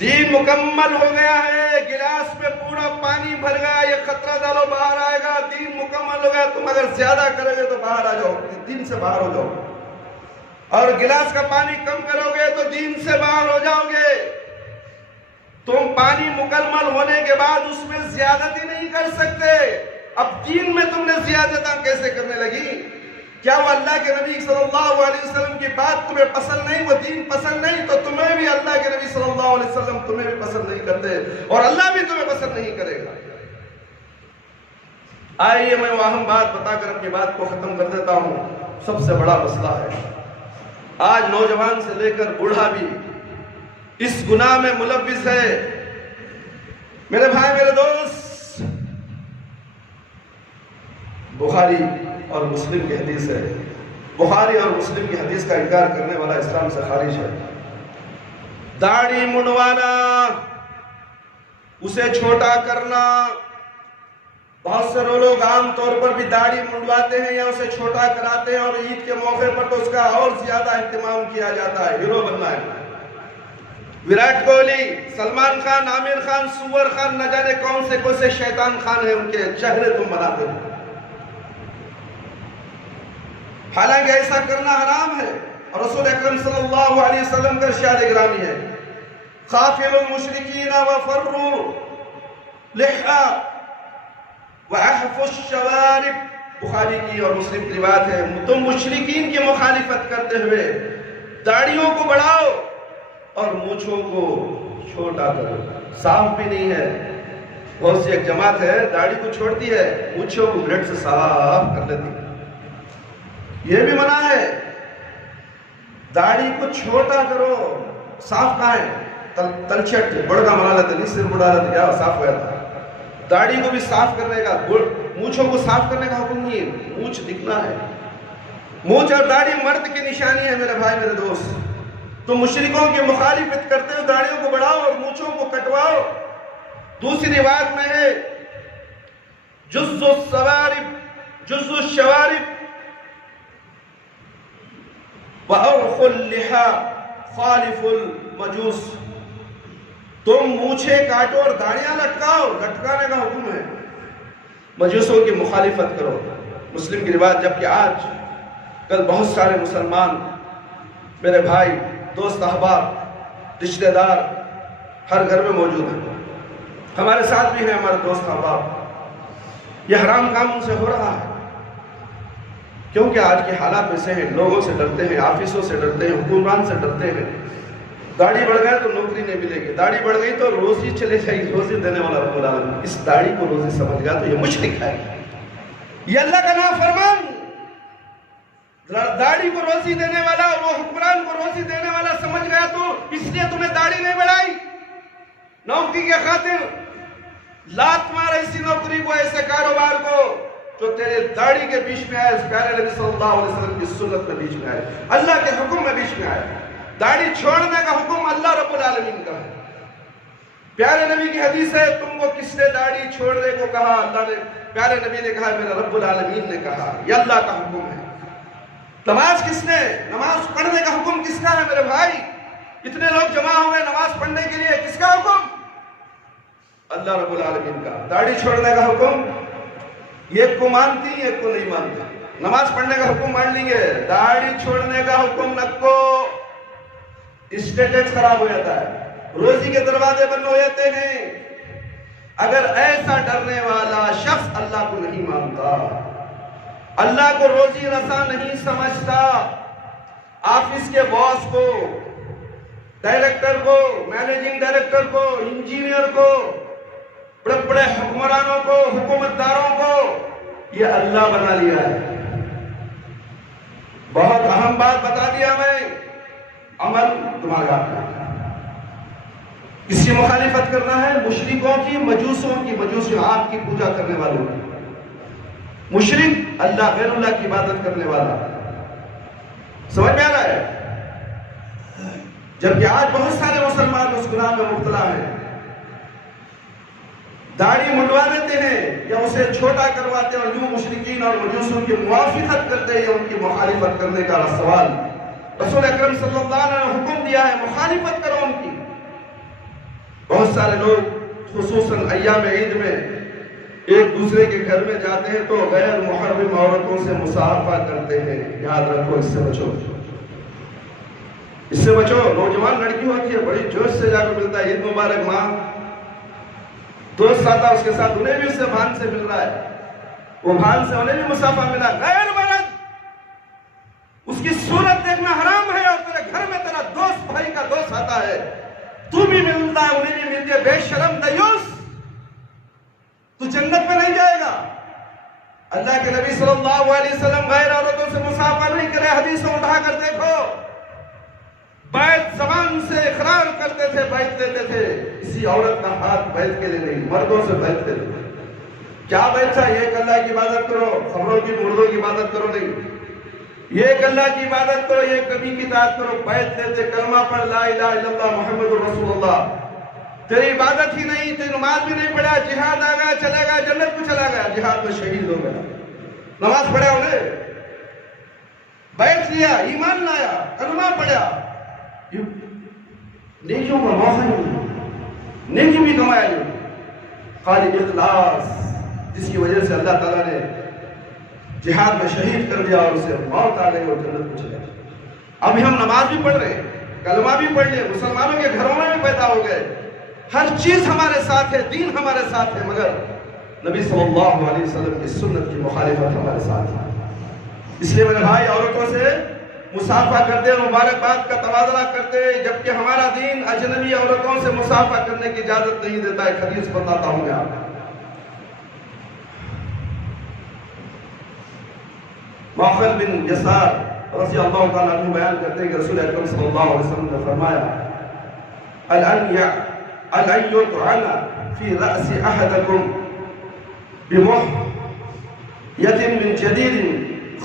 دین مکمل ہو گیا ہے. گلاس میں پورا پانی بھر گیا، یہ قطرہ ڈالو باہر آئے گا. دین مکمل ہو گیا. تم اگر زیادہ کرو گے تو باہر آ جاؤ، دین سے باہر ہو جاؤ. اور گلاس کا پانی کم کرو گے تو دین سے باہر ہو جاؤ گے. تم پانی مکمل ہونے کے بعد اس میں زیادتی نہیں کر سکتے. اب دین میں تم نے زیادتاں کیسے کرنے لگی؟ کیا وہ اللہ کے نبی صلی اللہ علیہ وسلم کی بات تمہیں پسند نہیں، وہ دین پسند نہیں، تو تمہیں بھی اللہ کے نبی صلی اللہ علیہ وسلم تمہیں بھی پسند نہیں کرتے اور اللہ بھی تمہیں پسند نہیں کرے گا۔ آئیے میں وہ اہم بات بتا کر اپنی بات کو ختم کر دیتا ہوں۔ سب سے بڑا مسئلہ ہے، آج نوجوان سے لے کر بوڑھا بھی اس گناہ میں ملوث ہے۔ میرے بھائی، میرے دوست، بخاری اور مسلم کی حدیث ہے، بخاری اور مسلم کی حدیث کا انکار کرنے والا اسلام سے خارج ہے۔ داڑھی منڈوانا، اسے چھوٹا کرنا، بہت سے لوگ عام طور پر بھی داڑھی منڈواتے ہیں یا اسے چھوٹا کراتے ہیں، اور عید کے موقع پر تو اس کا اور زیادہ اہتمام کیا جاتا ہے، ہیرو بننا ہے۔ وراٹ کوہلی، سلمان خان، عامر خان، سور خان، نہ جانے کون سے شیطان خان ہیں، ان کے چہرے تم بناتے ہو، حالانکہ ایسا کرنا حرام ہے۔ اور رسول اکرم صلی اللہ علیہ وسلم کا ارشاد گرامی ہے، قاتلوا المشرکین وفروا لحا وَأَحْفُوا الشَّوَارِبْ، بخاری کی اور مسلم کی روایت ہے، تم مشرکین کی مخالفت کرتے ہوئے داڑھیوں کو بڑھاؤ اور مونچھوں کو چھوٹا کرو۔ صاف بھی نہیں ہے، بہت سی ایک جماعت ہے داڑھی کو چھوڑتی ہے، مونچھوں کو بلیڈ سے صاف کر لیتی ہے، یہ بھی منع ہے۔ داڑھی کو چھوٹا کرو، صاف کہاں ہے؟ تلچھٹ بڑھگا منا لیتے، نہیں صرف بڑھا لیتے، کیا صاف ہو جاتا ہے۔ داڑھی کو بھی صاف کرنے کا، مونچھوں کو صاف کرنے کا حکم نہیں ہے، مونچھ دکھنا ہے۔ مونچھ اور داڑھی مرد کی نشانی ہے میرے بھائی، میرے دوست۔ تم مشرکوں کی مخالفت کرتے ہو، داڑھیوں کو بڑھاؤ اور مونچھوں کو کٹواؤ۔ دوسری روایت میں ہے، جز الشوارب وَأَرْخُ اللِّحَا خَالِفُ الْمَجُوسِ، تم مونچھیں کاٹو اور داڑیاں لٹکاؤ، لٹکانے کا حکم ہے، مجوسوں کی مخالفت کرو۔ مسلم کی روایت، جبکہ آج کل بہت سارے مسلمان میرے بھائی، دوست، احباب، رشتہ دار ہر گھر میں موجود ہیں، ہمارے ساتھ بھی ہیں ہمارے دوست احباب، یہ حرام کام ان سے ہو رہا ہے، کیونکہ آج کے حالات ایسے ہیں، لوگوں سے ڈرتے ہیں، آفیسوں سے ڈرتے ہیں، حکمران سے ڈرتے ہیں۔ داڑھی بڑھ گئے تو نوکری نہیں ملے گی، داڑھی بڑھ گئی تو روزی چلے جائے گی، روزی دینے والا رب العالمین اس داڑھی کو روزی سمجھ گیا تو یہ مشرک ہے، یہ اللہ کا نافرمان۔ داڑھی کو روزی دینے والا اور وہ حکمران کو روزی دینے والا سمجھ گیا تو اس لیے تم نے داڑھی نہیں بڑھائی، نوکری کے خاطر لات مار ایسی نوکری کو، ایسے کاروبار کو جو تیرے داڑھی کے بیچ میں آئے، پیارے نبی صلی اللہ علیہ وسلم کی سنت میں بیچ میں آئے، اللہ کے حکم میں بیچ میں آئے۔ داڑھی چھوڑنے کا حکم اللہ رب العالمین کا ہے، پیارے نبی کی حدیث ہے، تم کو کس نے داڑھی چھوڑنے کو کہا؟ اللہ نے، پیارے نبی نے کہا، میرا رب العالمین نے کہا، یہ اللہ کا حکم ہے۔ نماز کس نے، نماز پڑھنے کا حکم کس کا ہے میرے بھائی؟ اتنے لوگ جمع ہوئے نماز پڑھنے کے لیے، کس کا حکم؟ اللہ رب العالمین کا۔ داڑھی چھوڑنے کا حکم ایک کو مانتی، ایک کو نہیں مانتی۔ نماز پڑھنے کا حکم مان لیں گے، داڑھی چھوڑنے کا حکم نکو، اسٹیٹس خراب ہو جاتا ہے، روزی کے دروازے بند ہو جاتے ہیں۔ اگر ایسا ڈرنے والا شخص اللہ کو نہیں مانتا، اللہ کو روزی رساں نہیں سمجھتا، آفس کے باس کو، ڈائریکٹر کو، مینیجنگ ڈائریکٹر کو، انجینئر کو، بڑے بڑے حکمرانوں کو، حکومت داروں کو یہ اللہ بنا لیا ہے۔ بہت اہم بات بتا دیا میں، عمل تمہارے ہاتھ میں، اس کی مخالفت کرنا ہے، مشرکوں کی، مجوسوں کی، مجوسی آگ کی پوجا کرنے والوں کی۔ مشرک اللہ غیر اللہ کی عبادت کرنے والا، سمجھ میں آ رہا ہے؟ جبکہ آج بہت سارے مسلمان اس گناہ میں مبتلا ہیں، داڑھی منڈوا دیتے ہیں یا اسے چھوٹا کرواتے ہیں اور یوں مشرکین اور مجوسوں کی موافقت کرتے ہیں، ان کی مخالفت کرنے کا سوال رسول اکرم صلی اللہ علیہ وسلم نے حکم دیا ہے، مخالفت کرو ان کی۔ بہت سارے لوگ خصوصاً ایام عید میں ایک دوسرے کے گھر میں جاتے ہیں تو غیر محرم عورتوں سے مصافحہ کرتے ہیں، یاد رکھو، اس سے بچو، اس سے بچو۔ نوجوان لڑکی ہوتی ہے، بڑی جوش سے جا کر ملتا ہے، عید مبارک ماں، دوست آتا اس کے ساتھ، انہیں بھی اس سے بھان سے مل رہا ہے، وہ بھان سے انہیں بھی مصافحہ ملا، غیر مرد صورت دیکھنا حرام ہے اور تیرے گھر میں تیرا دوست بھائی کا دوست آتا ہے، تو بھی ملتا ہے انہیں بھی ملتی ہے، بے شرم دیوس، تو جنت میں نہیں جائے گا۔ اللہ کے نبی صلی اللہ علیہ وسلم غیر عورتوں سے مصافحہ نہیں کرے، حدیثوں اٹھا کر دیکھو، بیعت زبان سے اقرار کرتے تھے، بیعت لیتے تھے، کسی عورت کا ہاتھ بیعت کے لیے نہیں، مردوں سے بیعت کے لیے۔ کیا بیعت تھا؟ یہ کہ اللہ کی عبادت کرو، خبروں کی مردوں کی عبادت کرو نہیں، یہ کہ اللہ کی عبادت کرو، یہ کبھی کی اطاعت کرو۔ بیعت لیتے، کلمہ پڑھ لا الہ الا اللہ محمد رسول اللہ، تیری عبادت ہی نہیں، تیری نماز بھی نہیں پڑھا، جہاد آ گیا چلے گا، جنت کو چلا گیا، جہاد میں شہید ہو گیا، نماز پڑھا انہیں، بیعت لیا، ایمان لایا، کلمہ پڑھا، نیکیوں کا موقع نہیں، نیکی بھی کمایا نہیں، خالی اخلاص، جس کی وجہ سے اللہ تعالیٰ نے جہاد میں شہید کر دیا اور اسے موت آ گئی اور جنت کو چلا گیا۔ ابھی ہم نماز بھی پڑھ رہے ہیں، کلمہ بھی پڑھ لئے، مسلمانوں کے گھروں میں بھی پیدا ہو گئے، ہر چیز ہمارے ساتھ ہے، دین ہمارے ساتھ ہے، مگر نبی صلی اللہ علیہ وسلم کی سنت کی مخالفت ہمارے ساتھ ہے۔ اس لیے میرے بھائی عورتوں سے مصافحہ کرتے، مبارکباد کا تبادلہ کرتے، جبکہ ہمارا دین اجنبی عورتوں سے مصافحہ کرنے کی اجازت نہیں دیتا ہے۔ حدیث بتاتا ہوں میں آپ کو، معقل بن یسار رضی اللہ تعالیٰ عنہ بیان کرتے ہیں کہ رسول اکرم صلی اللہ علیہ وسلم نے فرمایا أَلْأَنْ يُطْعَنَ فِي رَأْسِ أَحَدَكُمْ بِمُحْيَةٍ مِّن جَدِيدٍ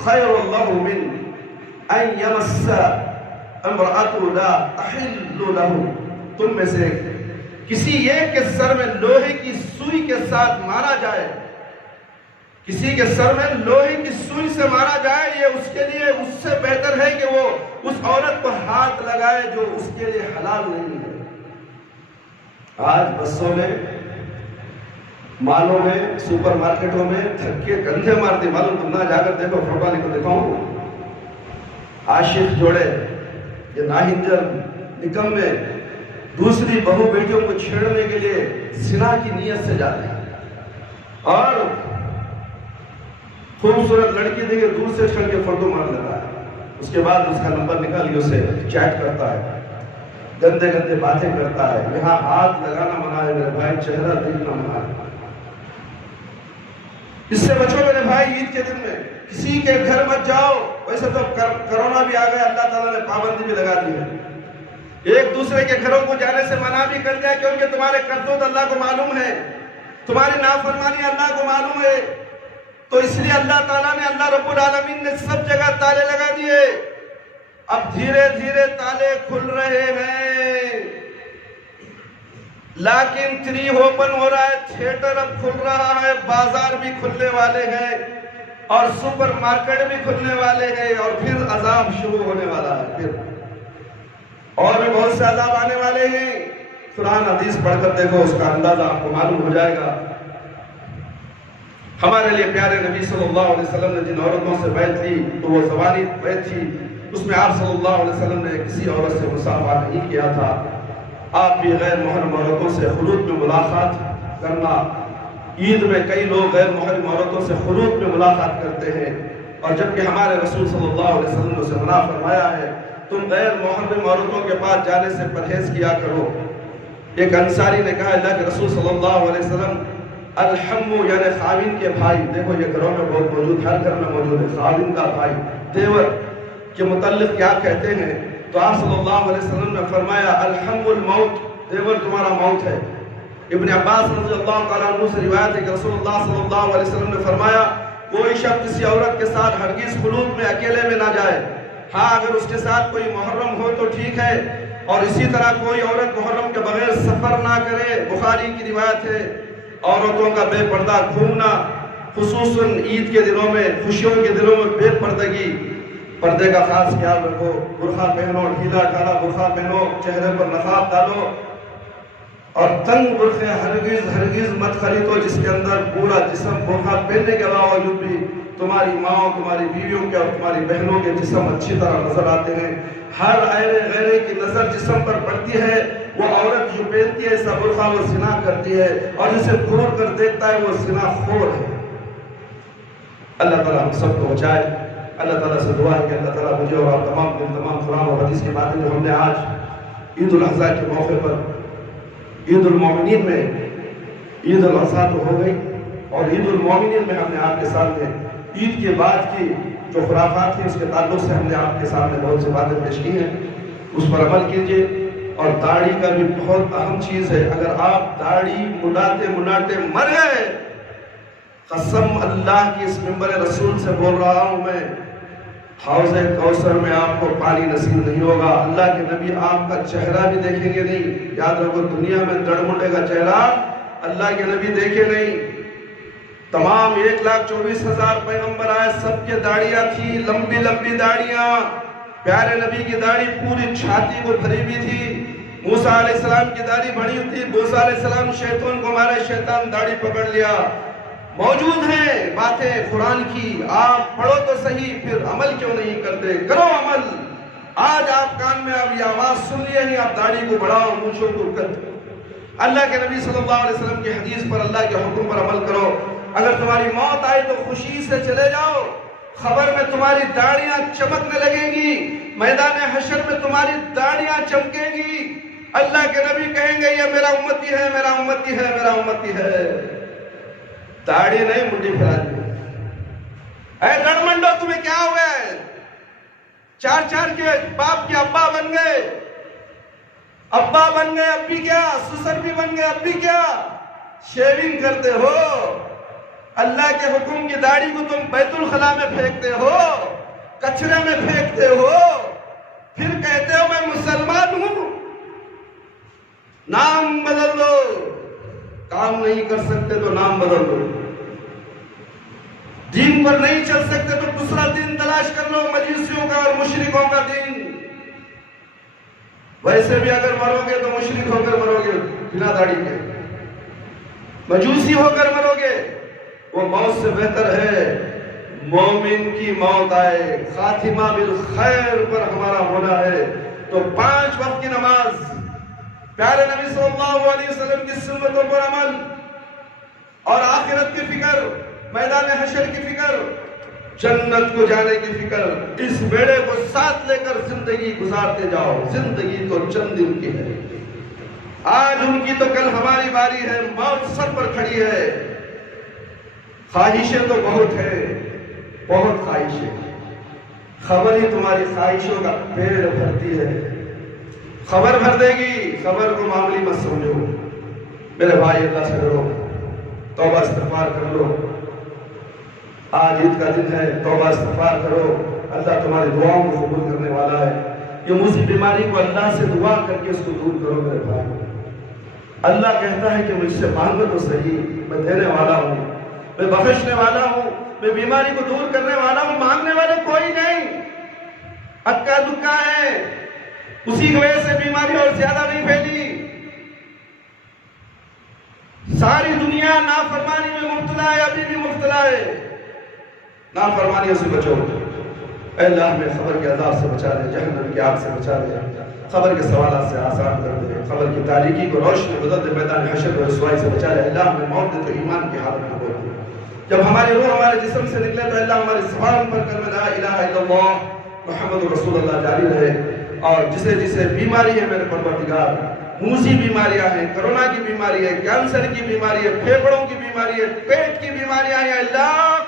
خَيْرٌ لَهُ مِنْ أَنْ يَمَسَّ امْرَأَةٌ لَا تَحِلُّ لَهُ، تم میں سے کسی ایک کے سر میں لوہے کی سوئی کے ساتھ مارا جائے، کسی کے سر میں لوہے کی سوئی سے مارا جائے، یہ اس کے لیے اس سے بہتر ہے کہ وہ اس عورت کو ہاتھ لگائے جو اس کے لیے حلال نہیں ہے۔ آج بسوں میں، مالوں میں، سپر مارکیٹوں میں تھکے کندھے مارتے، معلوم تم نہ جا کر دیکھو، فوٹو والے کو دکھاؤں، عاشق جوڑے یہ ناہنجر نکمے دوسری بہو بیٹیوں کو چھیڑنے کے لیے زنا کی نیت سے جاتے ہیں، اور خوبصورت لڑکی دیکھے دور سے چڑھ کے فوٹو مار لیتا ہے، اس کے بعد اس کا نمبر نکال کے اسے چیٹ کرتا ہے، گندے گندے باتیں کرتا ہے۔ یہاں ہاتھ لگانا منع ہے میرے بھائی، چہرہ دیکھنا منع ہے۔ اس سے بچو میرے بھائی، عید کے دن میں کسی کے گھر مت جاؤ۔ ویسے تو کرونا بھی آ گیا، اللہ تعالیٰ نے پابندی بھی لگا دی ہے، ایک دوسرے کے گھروں کو جانے سے منع بھی کر دیا، کیونکہ تمہارے کرتوت اللہ کو معلوم ہے، تمہاری نافرمانی اللہ کو معلوم ہے، تو اس لیے اللہ تعالیٰ نے، اللہ رب العالمین نے سب جگہ تالے لگا دیے۔ اب دھیرے دھیرے تالے کھل رہے ہیں، لیکن تری اوپن ہو رہا ہے، تھیٹر اب کھل رہا ہے، بازار بھی کھلنے والے ہیں، اور سپر مارکیٹ بھی کھلنے والے ہیں، اور پھر عذاب شروع ہونے والا ہے، پھر اور بھی بہت سے عذاب آنے والے ہیں۔ قرآن حدیث پڑھ کر دیکھو، اس کا اندازہ آپ کو معلوم ہو جائے گا۔ ہمارے لیے پیارے نبی صلی اللہ علیہ وسلم نے جن عورتوں سے بیعت لی تو وہ زبانی بیعت تھی، اس میں آپ صلی اللہ علیہ وسلم نے کسی عورت سے مصافحہ نہیں کیا تھا۔ آپ بھی غیر محرم عورتوں سے خلوت میں ملاقات کرنا، عید میں کئی لوگ غیر محرم عورتوں سے خلوت میں ملاقات کرتے ہیں، اور جبکہ ہمارے رسول صلی اللہ علیہ وسلم نے اسے منع فرمایا ہے، تم غیر محرم عورتوں کے پاس جانے سے پرہیز کیا کرو۔ ایک انصاری نے کہا، اللہ کے رسول صلی اللہ علیہ وسلم، الحمو یعنی خاوند کے بھائی، دیکھو یہ گھروں میں بہت موجود، ہر گھر میں موجود ہے، خاوند کا بھائی، دیور کے متعلق کیا کہتے ہیں؟ تو آپ صلی اللہ علیہ وسلم نے فرمایا، الحم الموت، دیور تمہارا موت ہے۔ ابن عباس رضی اللہ تعالیٰ عنہ سے روایت ہے کہ رسول اللہ صلی اللہ علیہ وسلم نے فرمایا، کوئی شخص کسی عورت کے ساتھ ہرگز خلوت میں اکیلے میں نہ جائے، ہاں اگر اس کے ساتھ کوئی محرم ہو تو ٹھیک ہے، اور اسی طرح کوئی عورت محرم کے بغیر سفر نہ کرے۔ بخاری کی روایت ہے، عورتوں کا بے پردہ گھومنا، خصوصاً عید کے دنوں میں، خوشیوں کے دنوں میں بے پردگی، پردے کا خاص خیال رکھو، برقع پہنو، ڈھیلا ڈھالا برقع پہنو، چہرے پر نقاب ڈالو، اور تنگ برقعے ہرگز مت خریدو جس کے اندر پورا جسم برقع پہننے کے باوجود بھی تمہاری ماں، تمہاری بیویوں کے اور تمہاری بہنوں کے جسم اچھی طرح نظر آتے ہیں۔ ہر غیرے کی نظر جسم پر پڑتی ہے، وہ عورت جو پہنتی ہے ایسا برقع وہ زنا کرتی ہے، اور جسے گھور کر دیکھتا ہے وہ زنا خور ہے۔ اللہ تعالیٰ ہم سب کو بچائے۔ اللہ تعالیٰ سے دعا ہے کہ اللہ تعالیٰ مجھے اور آپ تمام دن تمام قرآن اور حدیث کی باتیں جو ہم نے آج عید الاضحیٰ کے موقع پر عید المومنین میں عید الاضحیٰ تو ہو گئی اور عید المومنین میں ہم نے آپ کے سامنے عید کے بعد کی جو خرافات ہیں اس کے تعلق سے ہم نے آپ کے سامنے بہت سی باتیں پیش کی ہیں، اس پر عمل کیجئے۔ اور داڑھی کا بھی بہت اہم چیز ہے، اگر آپ داڑھی مناتے مر گئے، قسم اللہ کی اس منبر رسول سے بول رہا ہوں میں، حوض کوثر میں آپ کو پانی نصیب نہیں ہوگا۔ اللہ کے نبی آپ کا چہرہ بھی دیکھیں گے نہیں، یاد رکھو دنیا میں دڑمنڈے کا چہرہ اللہ کے نبی دیکھے نہیں۔ تمام 1,24,000 پیغمبر آئے، سب کے داڑیاں تھی، لمبی لمبی داڑیاں، پیارے نبی کی داڑھی پوری چھاتی کو بھری بھی تھی، موسیٰ علیہ السلام کی داڑھی بڑی تھی، موسیٰ علیہ السلام شیطان کو مارے، شیطان داڑھی پکڑ لیا۔ موجود ہیں باتیں قرآن کی، آپ پڑھو تو صحیح، پھر عمل کیوں نہیں کرتے؟ کرو عمل۔ آج آپ کان میں اب یہ آواز سن لیا نہیں، آپ داڑھی کو بڑھاؤ، مونچھوں کو کرو۔ اللہ کے نبی صلی اللہ علیہ وسلم کی حدیث پر، اللہ کے حکم پر عمل کرو۔ اگر تمہاری موت آئی تو خوشی سے چلے جاؤ، خبر میں تمہاری داڑیاں چمکنے لگیں گی، میدان حشر میں تمہاری داڑیاں چمکیں گی، اللہ کے نبی کہیں گے یہ میرا امتی ہے، میرا امتی ہے، میرا امتی ہے۔ داڑھی نہیں منڈی پھیلانی۔ اے گڑمنڈو تمہیں کیا ہو گئے؟ چار کے باپ کے ابا بن گئے، ابا بن گئے، اب بھی کیا؟ سسر بھی بن گئے، اب بھی کیا؟ شیونگ کرتے ہو، اللہ کے حکم کی داڑھی کو تم بیت الخلا میں پھینکتے ہو، کچرے میں پھینکتے ہو، پھر کہتے ہو میں مسلمان ہوں۔ نام بدل دو، کام نہیں کر سکتے تو نام بدل دو، دین پر نہیں چل سکتے تو دوسرا دین تلاش کر لو، مجوسیوں کا اور مشرکوں کا دین۔ ویسے بھی اگر مرو گے تو مشرک ہو کر مرو گے، بنا داڑھی کے، مجوسی ہو کر مرو گے، وہ موت سے بہتر ہے مومن کی موت آئے، خاتمہ بالخیر پر ہمارا ہونا ہے۔ تو 5 وقت کی نماز، پیارے نبی صلی اللہ علیہ وسلم کی سنتوں پر عمل، اور آخرت کی فکر، میدان حشر کی فکر، جنت کو جانے کی فکر، اس بیڑے کو ساتھ لے کر زندگی گزارتے جاؤ۔ زندگی تو چند دن کی ہے، آج ان کی تو کل ہماری باری ہے، موت سر پر کھڑی ہے۔ خواہشیں تو بہت ہیں، بہت خواہشیں، خبر ہی تمہاری خواہشوں کا پیڑ بھرتی ہے، خبر بھر دے گی، خبر کو معمولی مت سمجھو۔ میرے بھائی اللہ سے ڈرو، توبہ استغفار کر لو، آج عید کا دن ہے، توبہ استغفار کرو، اللہ تمہاری دعاؤں کو قبول کرنے والا ہے۔ یہ موذی بیماری کو اللہ سے دعا کر کے اس کو دور کرو میرے بھائی۔ اللہ کہتا ہے کہ مجھ سے مانگو تو صحیح، میں دینے والا ہوں، میں بخشنے والا ہوں، میں بیماری کو دور کرنے والا ہوں، مانگنے والے کوئی نہیں، اکا دکا ہے، اسی کی وجہ سے بیماری اور زیادہ نہیں پھیلی۔ ساری دنیا نافرمانی میں مبتلا ہے، ابھی بھی مبتلا ہے، نافرمانیوں سے بچو۔ اے اللہ ہمیں خبر کے عذاب سے بچا لے، جہنم کی آگ سے بچا لے، خبر کے سوالات سے آسان کر دے، خبر کی تاریکی کو روشنی بدل دے، میدان حشر اور رسوائی سے بچا لے۔ اللہ ہمیں موت دے تو ایمان کی حالت میں بول دے، جب ہماری روح ہمارے جسم سے نکلے تو اللہ ہماری زبان پر کلمہ لا الہ الا اللہ محمد رسول اللہ جاری رہے۔ اور جسے جسے بیماری ہے میرے پروردگار، موذی بیماریاں ہیں، کرونا کی بیماری ہے، کینسر کی بیماری ہے، پھیپھڑوں کی بیماری ہے، پیٹ کی بیماریاں ہیں، اللہ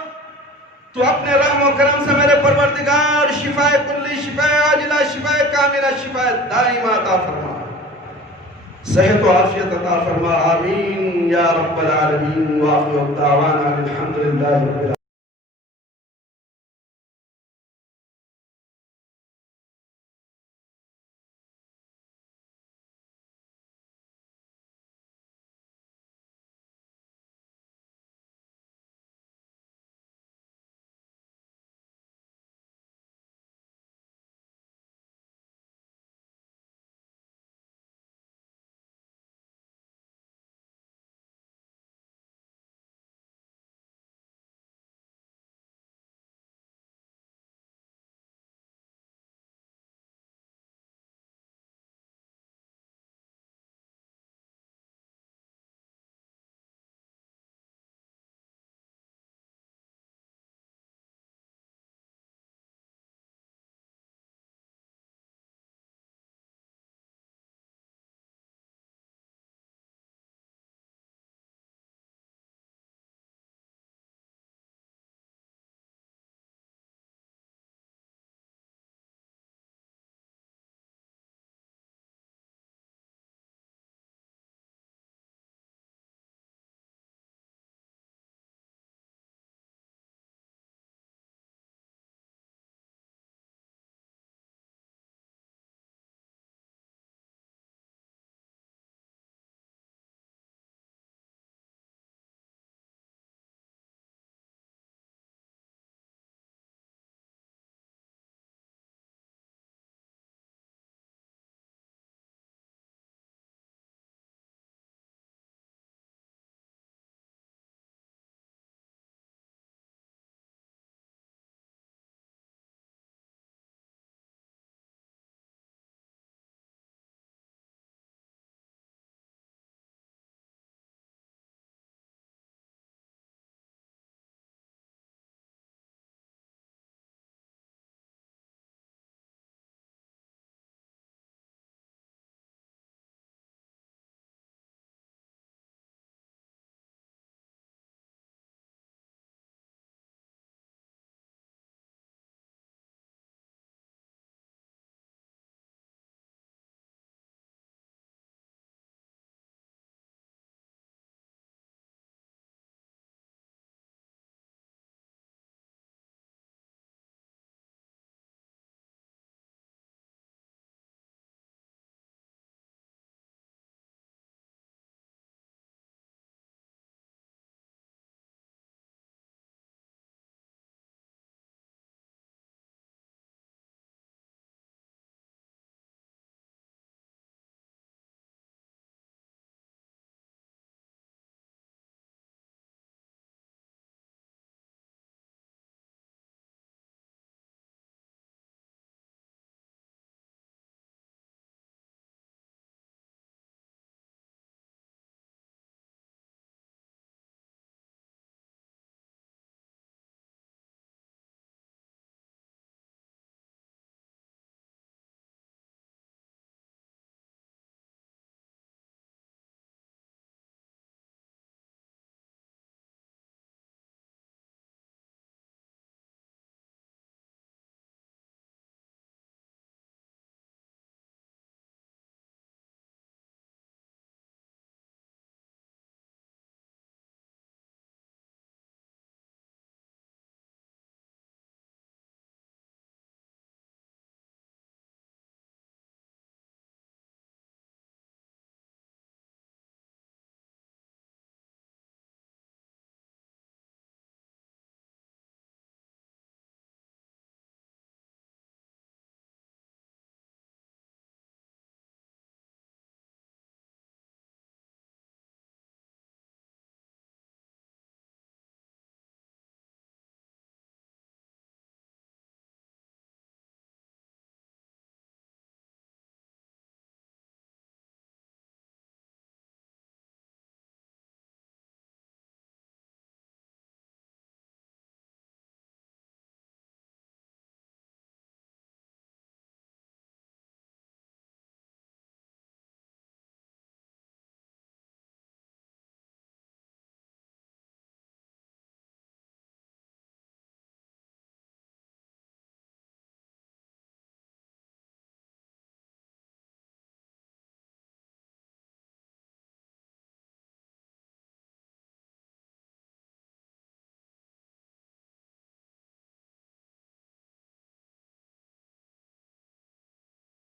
تو اپنے رحم و کرم سے میرے پروردگار شفائے کلی، شفائے عاجلہ، شفائے کاملہ، شفائے دائمہ عطا فرما، صحت و عافیت عطا فرما، آمین یا رب العالمین، وآخر دعوانا الحمدللہ رب العالمین۔